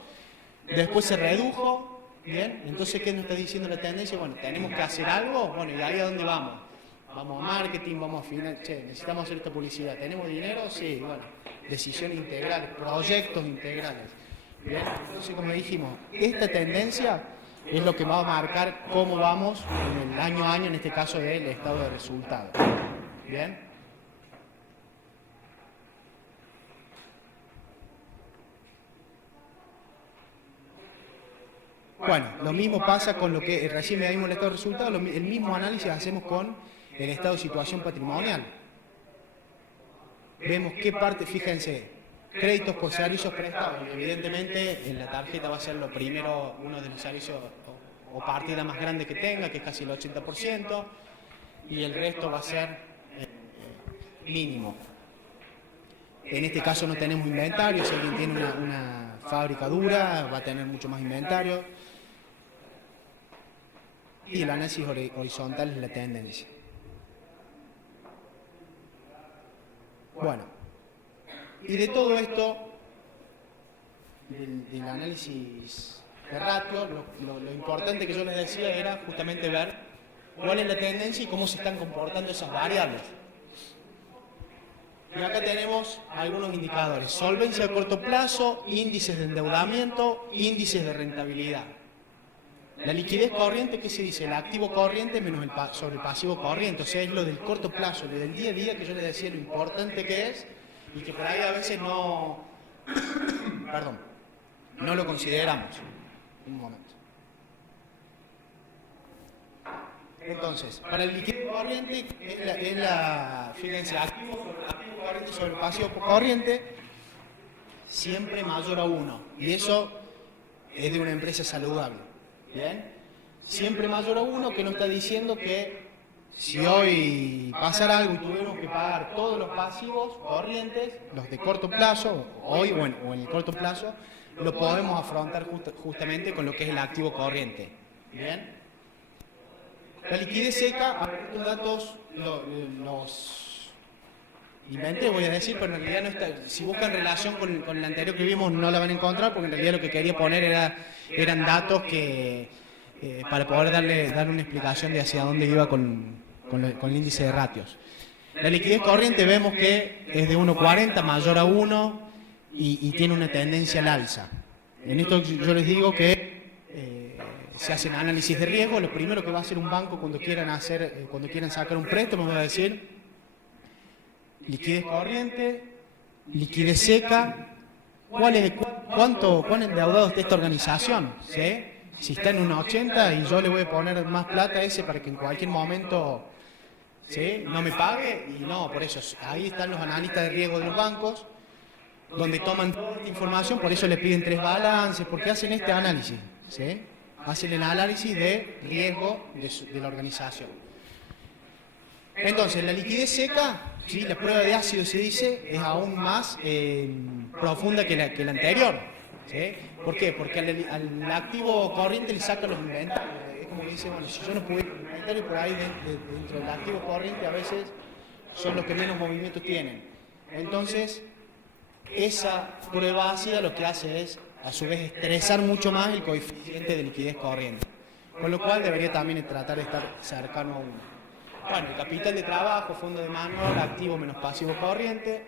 después se redujo, ¿bien? Entonces, ¿qué nos está diciendo la tendencia? Bueno, tenemos que hacer algo, bueno, ¿y ahí a dónde vamos? Vamos a marketing, vamos a final, necesitamos hacer esta publicidad, ¿tenemos dinero? Sí, bueno, decisiones integrales, proyectos integrales, ¿bien? Entonces, como dijimos, esta tendencia es lo que va a marcar cómo vamos en el año a año, en este caso del estado de resultados, ¿bien? Bueno, lo mismo pasa con lo que recién medimos el estado de resultados, el mismo análisis hacemos con el estado de situación patrimonial. Vemos qué parte, fíjense, créditos por servicios prestados, evidentemente en la tarjeta va a ser lo primero, uno de los servicios o partida más grande que tenga, que es casi el 80%, y el resto va a ser mínimo. En este caso no tenemos inventario, si alguien tiene una fábrica dura va a tener mucho más inventario. Y el análisis horizontal es la tendencia. Bueno, y de todo esto, del análisis de ratio, lo importante que yo les decía era justamente ver cuál es la tendencia y cómo se están comportando esas variables. Y acá tenemos algunos indicadores: solvencia a corto plazo, índices de endeudamiento, índices de rentabilidad. La liquidez corriente, ¿qué se dice? El activo corriente menos sobre el pasivo corriente, o sea, es lo del corto plazo, lo del día a día que yo les decía lo importante que es y que por ahí a veces no, perdón, no lo consideramos. Un momento. Entonces, para el liquidez corriente fíjense, activo corriente sobre el pasivo corriente, siempre mayor a 1, y eso es de una empresa saludable. ¿Bien? Siempre mayor a 1, que nos está diciendo que si hoy pasara algo y tuviéramos que pagar todos los pasivos corrientes, los de corto plazo, hoy o en el corto plazo, lo podemos afrontar justamente con lo que es el activo corriente. ¿Bien? La liquidez seca, estos datos los inventé, voy a decir, pero en realidad no está. Si buscan relación con el anterior que vimos, no la van a encontrar, porque en realidad lo que quería poner eran datos que para poder darle una explicación de hacia dónde iba con el índice de ratios. La liquidez corriente vemos que es de 1,40, mayor a 1, y tiene una tendencia al alza. En esto yo les digo que se hacen análisis de riesgo. Lo primero que va a hacer un banco cuando quieran sacar un préstamo va a decir liquidez corriente, liquidez seca, cuán endeudado está esta organización, ¿sí? Si está en un 80 y yo le voy a poner más plata a ese para que en cualquier momento, ¿sí?, no me pague, y no, por eso ahí están los analistas de riesgo de los bancos, donde toman toda esta información, por eso le piden 3 balances, porque hacen este análisis, ¿sí? Hacen el análisis de riesgo de la organización. Entonces, la liquidez seca, ¿sí?, la prueba de ácido se dice, es aún más profunda que la anterior, ¿sí? ¿Por qué? Porque al activo corriente le saca los inventarios. Es como que dice, bueno, si yo no pudiera el inventario, por ahí dentro del activo corriente a veces son los que menos movimientos tienen. Entonces, esa prueba ácida lo que hace es, a su vez, estresar mucho más el coeficiente de liquidez corriente. Con lo cual debería también tratar de estar cercano a 1. Bueno, el capital de trabajo, fondo de manual, activo menos pasivo corriente.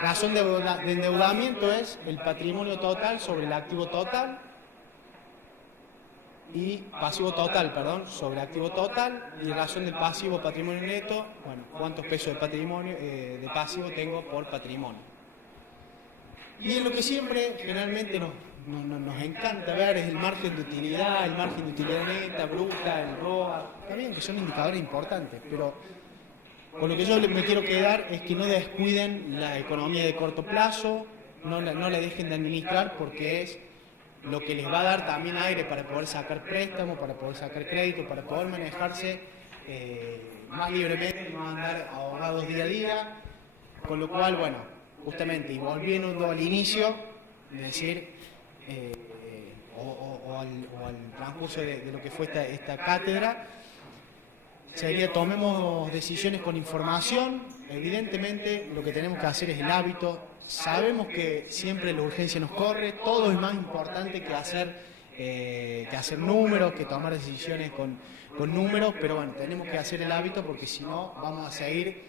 Razón de endeudamiento es el patrimonio total sobre el activo total y pasivo total, perdón, sobre activo total, y razón del pasivo patrimonio neto, bueno, cuántos pesos de patrimonio, de pasivo tengo por patrimonio. Y en lo que siempre generalmente nos encanta ver es el margen de utilidad neta, bruta, el ROA, también que son indicadores importantes, pero con lo que yo me quiero quedar es que no descuiden la economía de corto plazo, no la dejen de administrar, porque es lo que les va a dar también aire para poder sacar préstamos, para poder sacar crédito, para poder manejarse más libremente, no andar ahogados día a día, con lo cual, bueno, justamente, y volviendo al inicio, es decir, o al transcurso de lo que fue esta cátedra, sería tomemos decisiones con información. Evidentemente lo que tenemos que hacer es el hábito sabemos que siempre la urgencia nos corre, todo es más importante que hacer números, que tomar decisiones con números, pero bueno, tenemos que hacer el hábito porque si no vamos a seguir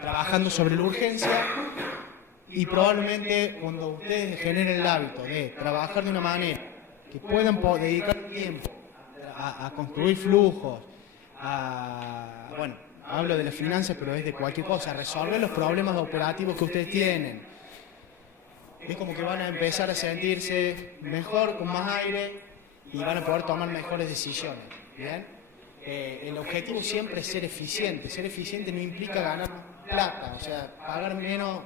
trabajando sobre la urgencia y probablemente cuando ustedes generen el hábito de trabajar de una manera que puedan dedicar tiempo a construir flujos, bueno, hablo de las finanzas, pero es de cualquier cosa, resolver los problemas operativos que ustedes tienen. Es como que van a empezar a sentirse mejor, con más aire, y van a poder tomar mejores decisiones. ¿Bien? El objetivo siempre es ser eficiente. Ser eficiente no implica ganar plata, o sea, pagar menos,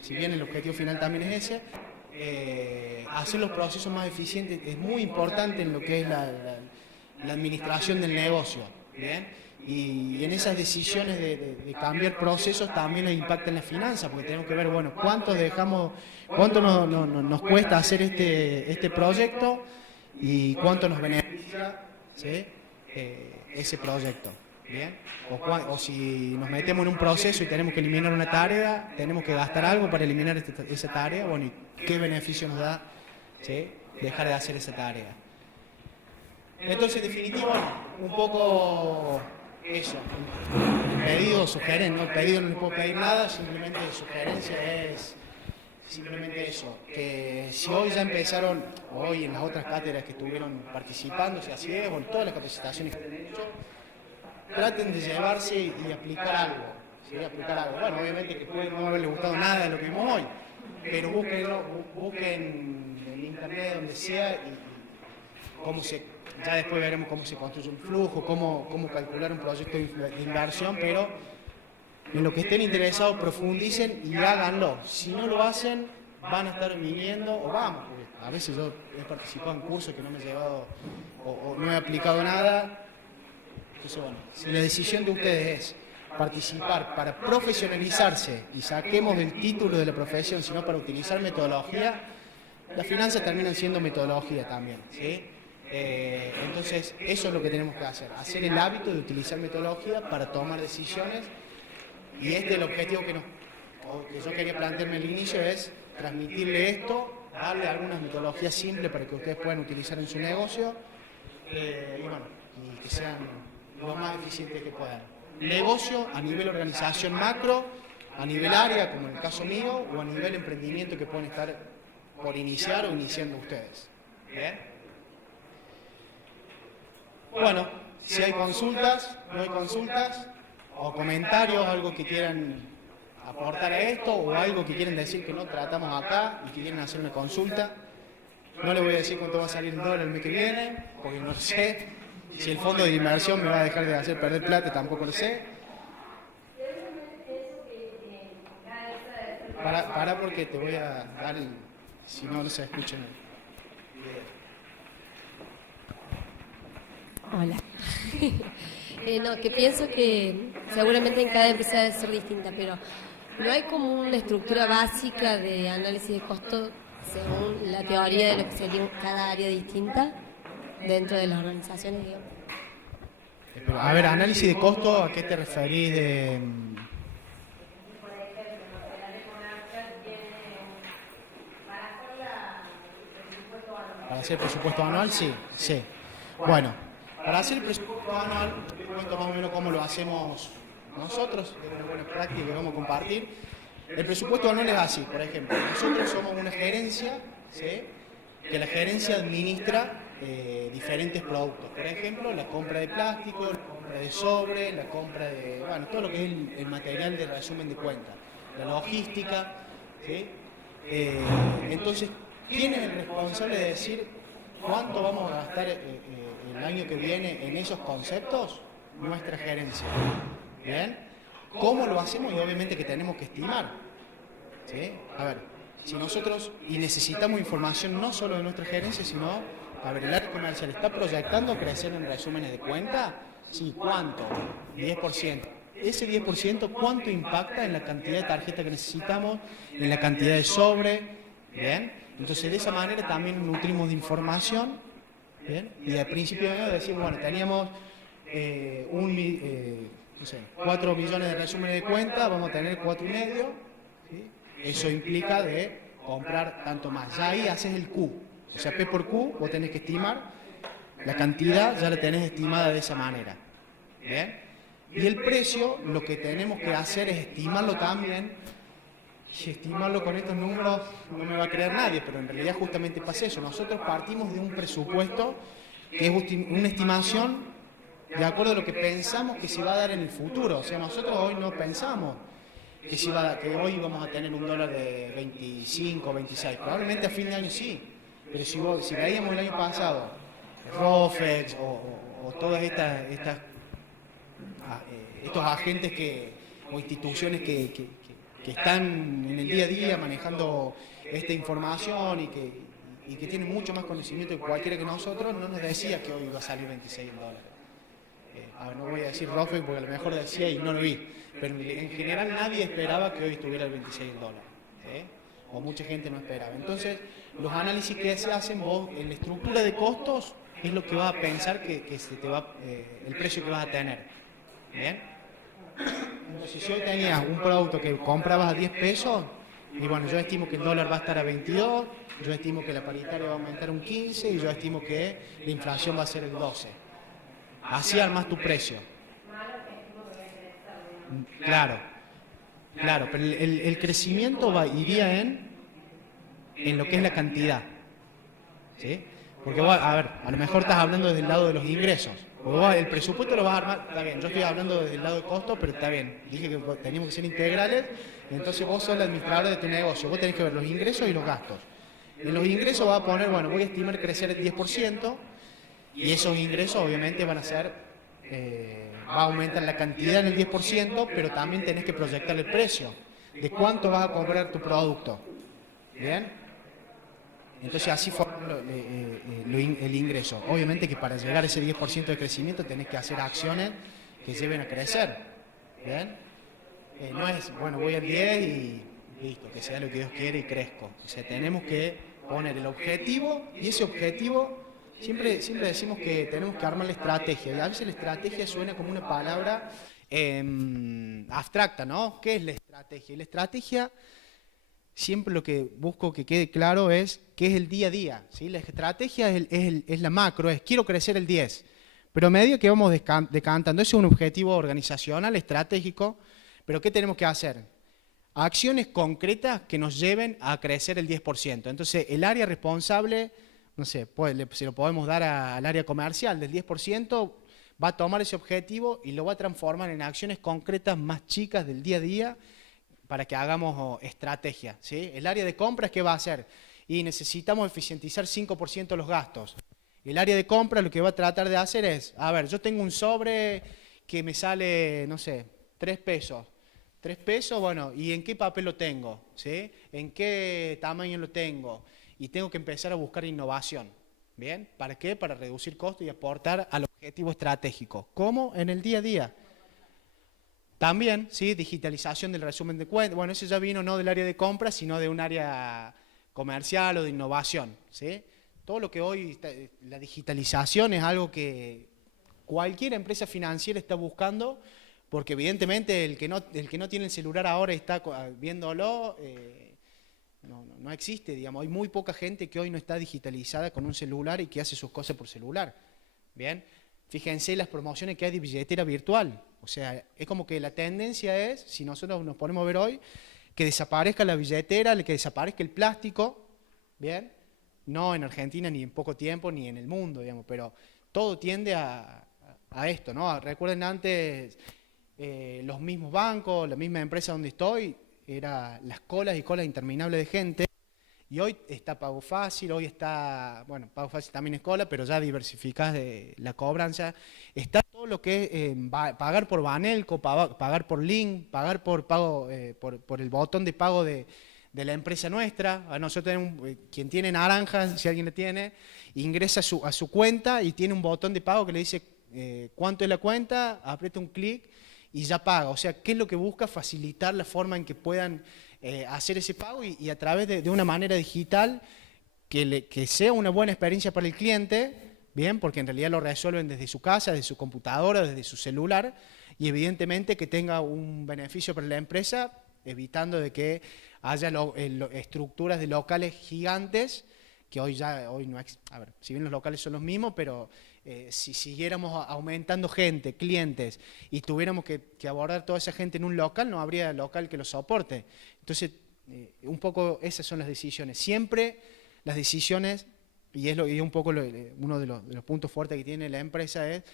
si bien el objetivo final también es ese, hacer los procesos más eficientes es muy importante en lo que es la administración del negocio. ¿Bien? Y en esas decisiones de cambiar procesos también nos impactan las finanzas, porque tenemos que ver, bueno, cuánto nos cuesta hacer este proyecto y cuánto nos beneficia, ¿sí? Ese proyecto. ¿Bien? O si nos metemos en un proceso y tenemos que eliminar una tarea, tenemos que gastar algo para eliminar esa tarea, bueno, ¿y qué beneficio nos da, ¿sí? Dejar de hacer esa tarea? Entonces, en definitiva, un poco eso. El pedido, sugerencia, ¿no? El pedido no le puedo pedir nada, simplemente sugerencia es simplemente eso. Que si hoy ya empezaron, hoy en las otras cátedras que estuvieron participando, si así es, o en todas las capacitaciones que han hecho, traten de llevarse y aplicar algo. ¿Sí? Aplicar algo. Bueno, obviamente que puede no haberle gustado nada de lo que vimos hoy, pero busquen en internet, donde sea, y cómo ya después veremos cómo se construye un flujo, cómo calcular un proyecto de inversión, pero en lo que estén interesados profundicen y háganlo. Si no lo hacen, van a estar viniendo, o vamos, porque a veces yo he participado en cursos que no me he llevado o no he aplicado nada. Entonces, bueno, si la decisión de ustedes es participar para profesionalizarse y saquemos el título de la profesión, sino para utilizar metodología, las finanzas terminan siendo metodología también, ¿sí? Entonces, eso es lo que tenemos que hacer el hábito de utilizar metodología para tomar decisiones, y el objetivo que yo quería plantearme al inicio es transmitirle esto, darle algunas metodologías simples para que ustedes puedan utilizar en su negocio, y bueno, y que sean lo más eficientes que puedan. Negocio a nivel organización macro, a nivel área, como en el caso mío, o a nivel emprendimiento que pueden estar por iniciar o iniciando ustedes. ¿Bien? Bueno, si hay consultas, no hay consultas, o comentarios, algo que quieran aportar a esto, o algo que quieren decir que no tratamos acá y que quieren hacer una consulta. No les voy a decir cuánto va a salir el dólar el mes que viene, porque no lo sé. Si el fondo de inversión me va a dejar de hacer perder plata, tampoco lo sé. Para porque te voy a dar si no se escucha en el video. Hola. No, que pienso que seguramente en cada empresa debe ser distinta, pero ¿no hay como una estructura básica de análisis de costo según la teoría de lo que sería cada área distinta dentro de las organizaciones, digamos? Pero, a ver, análisis de costo, ¿a qué te referís de...? ¿Para hacer presupuesto anual? Sí, sí. Bueno, para hacer el presupuesto anual, te cuento más o menos cómo lo hacemos nosotros, de una buena práctica que vamos a compartir. El presupuesto anual es así, por ejemplo, nosotros somos una gerencia, ¿sí? Que la gerencia administra diferentes productos. Por ejemplo, la compra de plástico, la compra de sobre, la compra de, bueno, todo lo que es el material de resumen de cuentas, la logística, ¿sí? Entonces, ¿quién es el responsable de decir cuánto vamos a gastar el año que viene en esos conceptos? Nuestra gerencia. ¿Bien? ¿Cómo lo hacemos? Y obviamente que tenemos que estimar. ¿Sí? A ver, si nosotros, y necesitamos información no solo de nuestra gerencia, sino, a ver, el área comercial está proyectando crecer en resúmenes de cuenta. Sí, ¿cuánto? 10%. Ese 10%, ¿cuánto impacta en la cantidad de tarjeta que necesitamos, en la cantidad de sobre? ¿Bien? Entonces, de esa manera también nutrimos de información. ¿Bien? Y al principio de año decimos, bueno, teníamos 4 millones de resúmenes de cuenta, vamos a tener 4,5. ¿Sí? Eso implica de comprar tanto más. Ya ahí haces el Q. O sea, P por Q, vos tenés que estimar la cantidad, ya la tenés estimada de esa manera. ¿Bien? Y el precio, lo que tenemos que hacer es estimarlo también. Y estimarlo con estos números no me va a creer nadie, pero en realidad justamente pasa eso. Nosotros partimos de un presupuesto que es una estimación de acuerdo a lo que pensamos que se va a dar en el futuro. O sea, nosotros hoy no pensamos que hoy vamos a tener un dólar de 25, 26. Probablemente a fin de año sí, pero si veíamos el año pasado, ROFEX o todas estos agentes o instituciones que están en el día a día manejando esta información y que tienen mucho más conocimiento que cualquiera que nosotros, no nos decía que hoy iba a salir 26 dólares. No voy a decir ROFEX porque a lo mejor decía y no lo vi, pero en general nadie esperaba que hoy estuviera el 26 dólares. O mucha gente no esperaba. Entonces, los análisis que se hacen vos en la estructura de costos es lo que vas a pensar que se te va, el precio que vas a tener. ¿Bien? Entonces, si hoy tenías un producto que comprabas a 10 pesos, y bueno, yo estimo que el dólar va a estar a 22, yo estimo que la paritaria va a aumentar un 15 y yo estimo que la inflación va a ser el 12. Así armas tu precio. Claro, pero el crecimiento iría en lo que es la cantidad. ¿Sí? Porque vos, a ver, a lo mejor estás hablando desde el lado de los ingresos. Vos el presupuesto lo vas a armar, está bien, yo estoy hablando desde el lado de costo, pero está bien. Dije que teníamos que ser integrales, entonces vos sos el administrador de tu negocio, vos tenés que ver los ingresos y los gastos. En los ingresos vas a poner, bueno, voy a estimar crecer el 10%, y esos ingresos obviamente van a ser, va a aumentar la cantidad en el 10%, pero también tenés que proyectar el precio, de cuánto vas a cobrar tu producto. ¿Bien? Entonces así fue el ingreso. Obviamente que para llegar a ese 10% de crecimiento tenés que hacer acciones que lleven a crecer. ¿Bien? No es, bueno, voy al 10 y listo, que sea lo que Dios quiere y crezco. O sea, tenemos que poner el objetivo y ese objetivo, siempre decimos que tenemos que armar la estrategia. Y a veces la estrategia suena como una palabra abstracta, ¿no? ¿Qué es la estrategia? Y la estrategia, siempre lo que busco que quede claro es que es el día a día, ¿sí? La estrategia es la macro, es quiero crecer el 10, pero a medida que vamos decantando, ese es un objetivo organizacional, estratégico, pero ¿qué tenemos que hacer? Acciones concretas que nos lleven a crecer el 10%. Entonces, el área responsable, no sé, se lo podemos dar al área comercial del 10%, va a tomar ese objetivo y lo va a transformar en acciones concretas más chicas del día a día, para que hagamos estrategia, ¿sí? El área de compras, ¿qué va a hacer? Y necesitamos eficientizar 5% los gastos. El área de compras lo que va a tratar de hacer es, a ver, yo tengo un sobre que me sale, no sé, 3 pesos. 3 pesos, bueno, ¿y en qué papel lo tengo? ¿Sí? ¿En qué tamaño lo tengo? Y tengo que empezar a buscar innovación. ¿Bien? ¿Para qué? Para reducir costos y aportar al objetivo estratégico. ¿Cómo? En el día a día. También, ¿sí? Digitalización del resumen de cuentas. Bueno, eso ya vino no del área de compras, sino de un área comercial o de innovación, ¿sí? Todo lo que hoy, la digitalización es algo que cualquier empresa financiera está buscando, porque evidentemente el que no tiene el celular ahora y está viéndolo, no existe, digamos. Hay muy poca gente que hoy no está digitalizada con un celular y que hace sus cosas por celular, ¿bien? Fíjense las promociones que hay de billetera virtual. O sea, es como que la tendencia es, si nosotros nos ponemos a ver hoy, que desaparezca la billetera, que desaparezca el plástico, ¿bien? No en Argentina ni en poco tiempo ni en el mundo, digamos, pero todo tiende a esto, ¿no? Recuerden antes los mismos bancos, la misma empresa donde estoy, eran las colas y colas interminables de gente. Y hoy está Pago Fácil, hoy está, bueno, Pago Fácil también es cola, pero ya diversificás de la cobranza. Está todo lo que es pagar por Banelco, pagar por Link, pagar por pago por el botón de pago de la empresa nuestra. A nosotros tenemos, quien tiene naranja, si alguien le tiene, ingresa a su cuenta y tiene un botón de pago que le dice cuánto es la cuenta, aprieta un clic y ya paga. O sea, ¿qué es lo que busca? Facilitar la forma en que puedan hacer ese pago y a través de una manera digital que sea una buena experiencia para el cliente, bien, porque en realidad lo resuelven desde su casa, desde su computadora, desde su celular, y evidentemente que tenga un beneficio para la empresa, evitando de que haya estructuras de locales gigantes que hoy no a ver, si bien los locales son los mismos, pero si siguiéramos aumentando gente, clientes, y tuviéramos que abordar toda esa gente en un local, no habría local que lo soporte. Entonces, un poco esas son las decisiones. Siempre las decisiones, y un poco uno de los puntos fuertes que tiene la empresa es,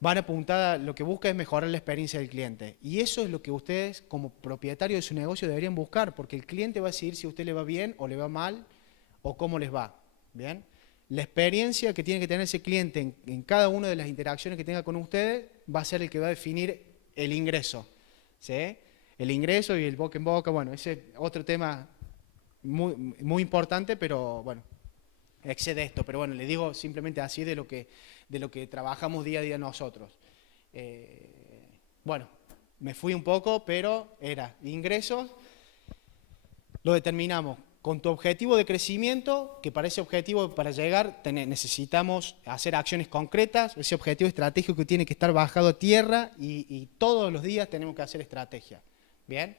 van apuntadas, lo que busca es mejorar la experiencia del cliente. Y eso es lo que ustedes, como propietarios de su negocio, deberían buscar, porque el cliente va a decidir si a usted le va bien o le va mal, o cómo les va. ¿Bien? La experiencia que tiene que tener ese cliente en cada una de las interacciones que tenga con ustedes va a ser el que va a definir el ingreso. ¿Sí? El ingreso y el boca en boca, bueno, ese es otro tema muy, muy importante, pero bueno, excede esto. Pero bueno, le digo simplemente así de lo que trabajamos día a día nosotros. Bueno, me fui un poco, pero era ingresos, lo determinamos con tu objetivo de crecimiento, que para ese objetivo, para llegar, necesitamos hacer acciones concretas, ese objetivo estratégico tiene que estar bajado a tierra y todos los días tenemos que hacer estrategia. ¿Bien?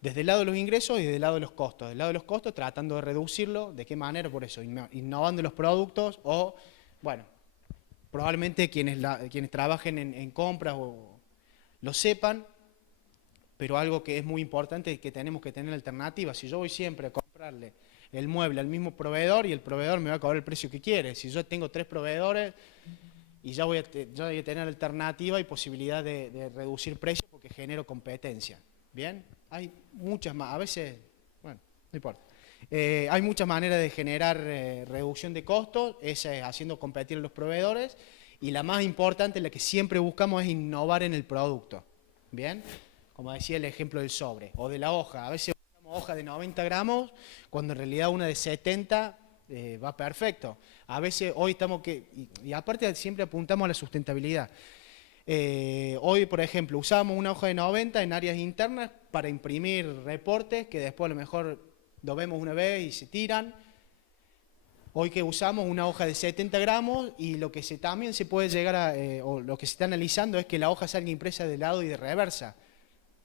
Desde el lado de los ingresos y desde el lado de los costos. Del lado de los costos, tratando de reducirlo. ¿De qué manera? Por eso, innovando los productos o, bueno, probablemente quienes trabajen en compras lo sepan, pero algo que es muy importante es que tenemos que tener alternativas. Si yo voy siempre a comprarle el mueble al mismo proveedor y el proveedor me va a cobrar el precio que quiere, si yo tengo 3 proveedores y ya voy a tener alternativa y posibilidad de reducir precios porque genero competencia. ¿Bien? Hay muchas más, a veces, bueno, no importa. Hay muchas maneras de generar reducción de costos, esa es haciendo competir a los proveedores, y la más importante, la que siempre buscamos, es innovar en el producto. ¿Bien? Como decía el ejemplo del sobre o de la hoja. A veces buscamos hoja de 90 gramos, cuando en realidad una de 70 va perfecto. A veces hoy estamos y aparte siempre apuntamos a la sustentabilidad. Hoy, por ejemplo, usamos una hoja de 90 en áreas internas para imprimir reportes que después a lo mejor lo vemos una vez y se tiran. Hoy que usamos una hoja de 70 gramos y lo que también se puede llegar a, o lo que se está analizando es que la hoja salga impresa de lado y de reversa.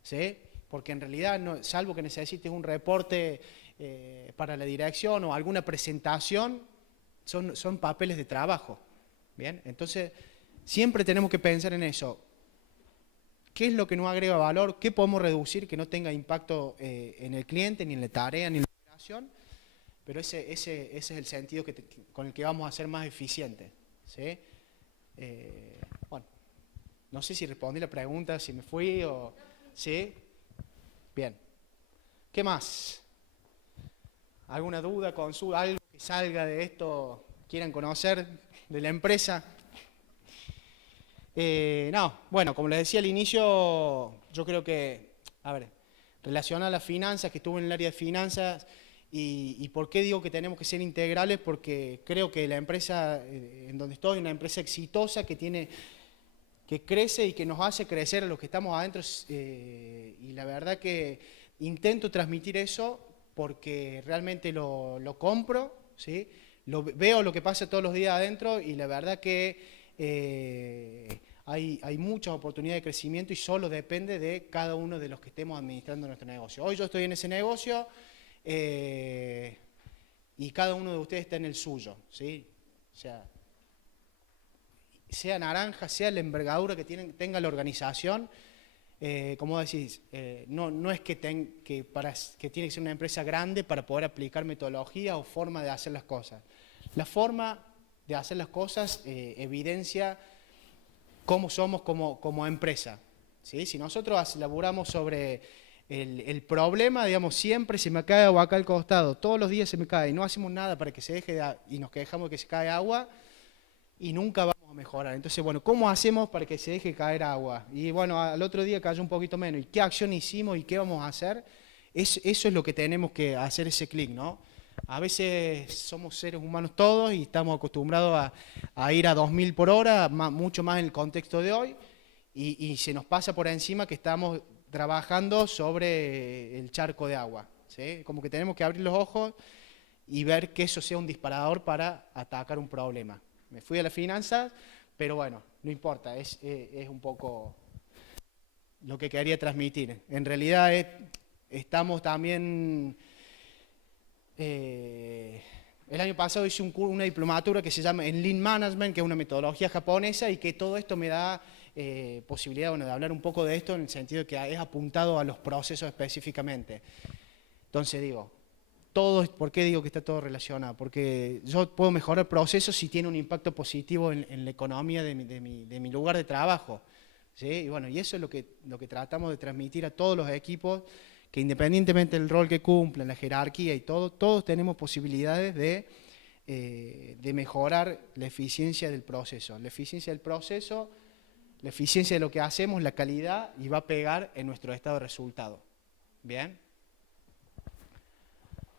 ¿Sí? Porque en realidad, salvo que necesites un reporte para la dirección o alguna presentación, son papeles de trabajo. ¿Bien? Entonces, siempre tenemos que pensar en eso. ¿Qué es lo que nos agrega valor? ¿Qué podemos reducir que no tenga impacto en el cliente, ni en la tarea, ni en la operación? Pero ese es el sentido con el que vamos a ser más eficientes. ¿Sí? Bueno, no sé si respondí la pregunta, si me fui o... ¿Sí? Bien. ¿Qué más? ¿Alguna duda, consulta, algo que salga de esto, quieran conocer de la empresa? No, bueno, como les decía al inicio, yo creo que, a ver, relacionado a las finanzas, que estuve en el área de finanzas, y por qué digo que tenemos que ser integrales, porque creo que la empresa en donde estoy, una empresa exitosa que crece y que nos hace crecer a los que estamos adentro, y la verdad que intento transmitir eso porque realmente lo compro, ¿sí? Veo lo que pasa todos los días adentro y la verdad que hay muchas oportunidades de crecimiento y solo depende de cada uno de los que estemos administrando nuestro negocio. Hoy yo estoy en ese negocio y cada uno de ustedes está en el suyo, ¿sí? O sea naranja, sea la envergadura que tenga la organización, como decís, no es que tiene que ser una empresa grande para poder aplicar metodología o forma de hacer las cosas. La forma de hacer las cosas evidencia cómo somos como empresa. ¿Sí? Si nosotros laburamos sobre el problema, digamos, siempre se me cae agua acá al costado, todos los días se me cae y no hacemos nada para que se deje y nos quejamos de que se cae agua y nunca vamos a mejorar. Entonces, bueno, ¿cómo hacemos para que se deje caer agua? Y bueno, al otro día cayó un poquito menos. ¿Y qué acción hicimos y qué vamos a hacer? Eso es lo que tenemos que hacer, ese clic, ¿no? A veces somos seres humanos todos y estamos acostumbrados a ir a 2000 por hora, mucho más en el contexto de hoy, y se nos pasa por encima que estamos trabajando sobre el charco de agua. ¿Sí? Como que tenemos que abrir los ojos y ver que eso sea un disparador para atacar un problema. Me fui a las finanzas, pero bueno, no importa, es un poco lo que quería transmitir. En realidad estamos también... el año pasado hice una diplomatura que se llama en Lean Management, que es una metodología japonesa, y que todo esto me da posibilidad, bueno, de hablar un poco de esto en el sentido de que es apuntado a los procesos específicamente. Entonces digo, ¿por qué digo que está todo relacionado? Porque yo puedo mejorar procesos si tiene un impacto positivo en la economía de mi lugar de trabajo, ¿sí? Y bueno, y eso es lo que tratamos de transmitir a todos los equipos, que independientemente del rol que cumplan, la jerarquía y todo, todos tenemos posibilidades de mejorar la eficiencia del proceso. La eficiencia del proceso, la eficiencia de lo que hacemos, la calidad, y va a pegar en nuestro estado de resultado. ¿Bien?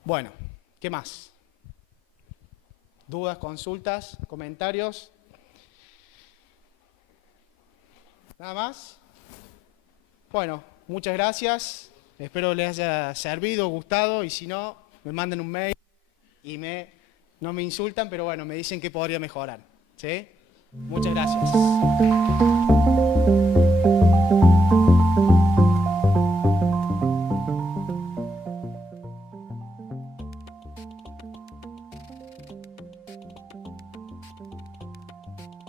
Bueno, ¿qué más? ¿Dudas, consultas, comentarios? ¿Nada más? Bueno, muchas gracias. Espero les haya servido, gustado, y si no, me mandan un mail y no me insultan, pero bueno, me dicen que podría mejorar. ¿Sí? Muchas gracias.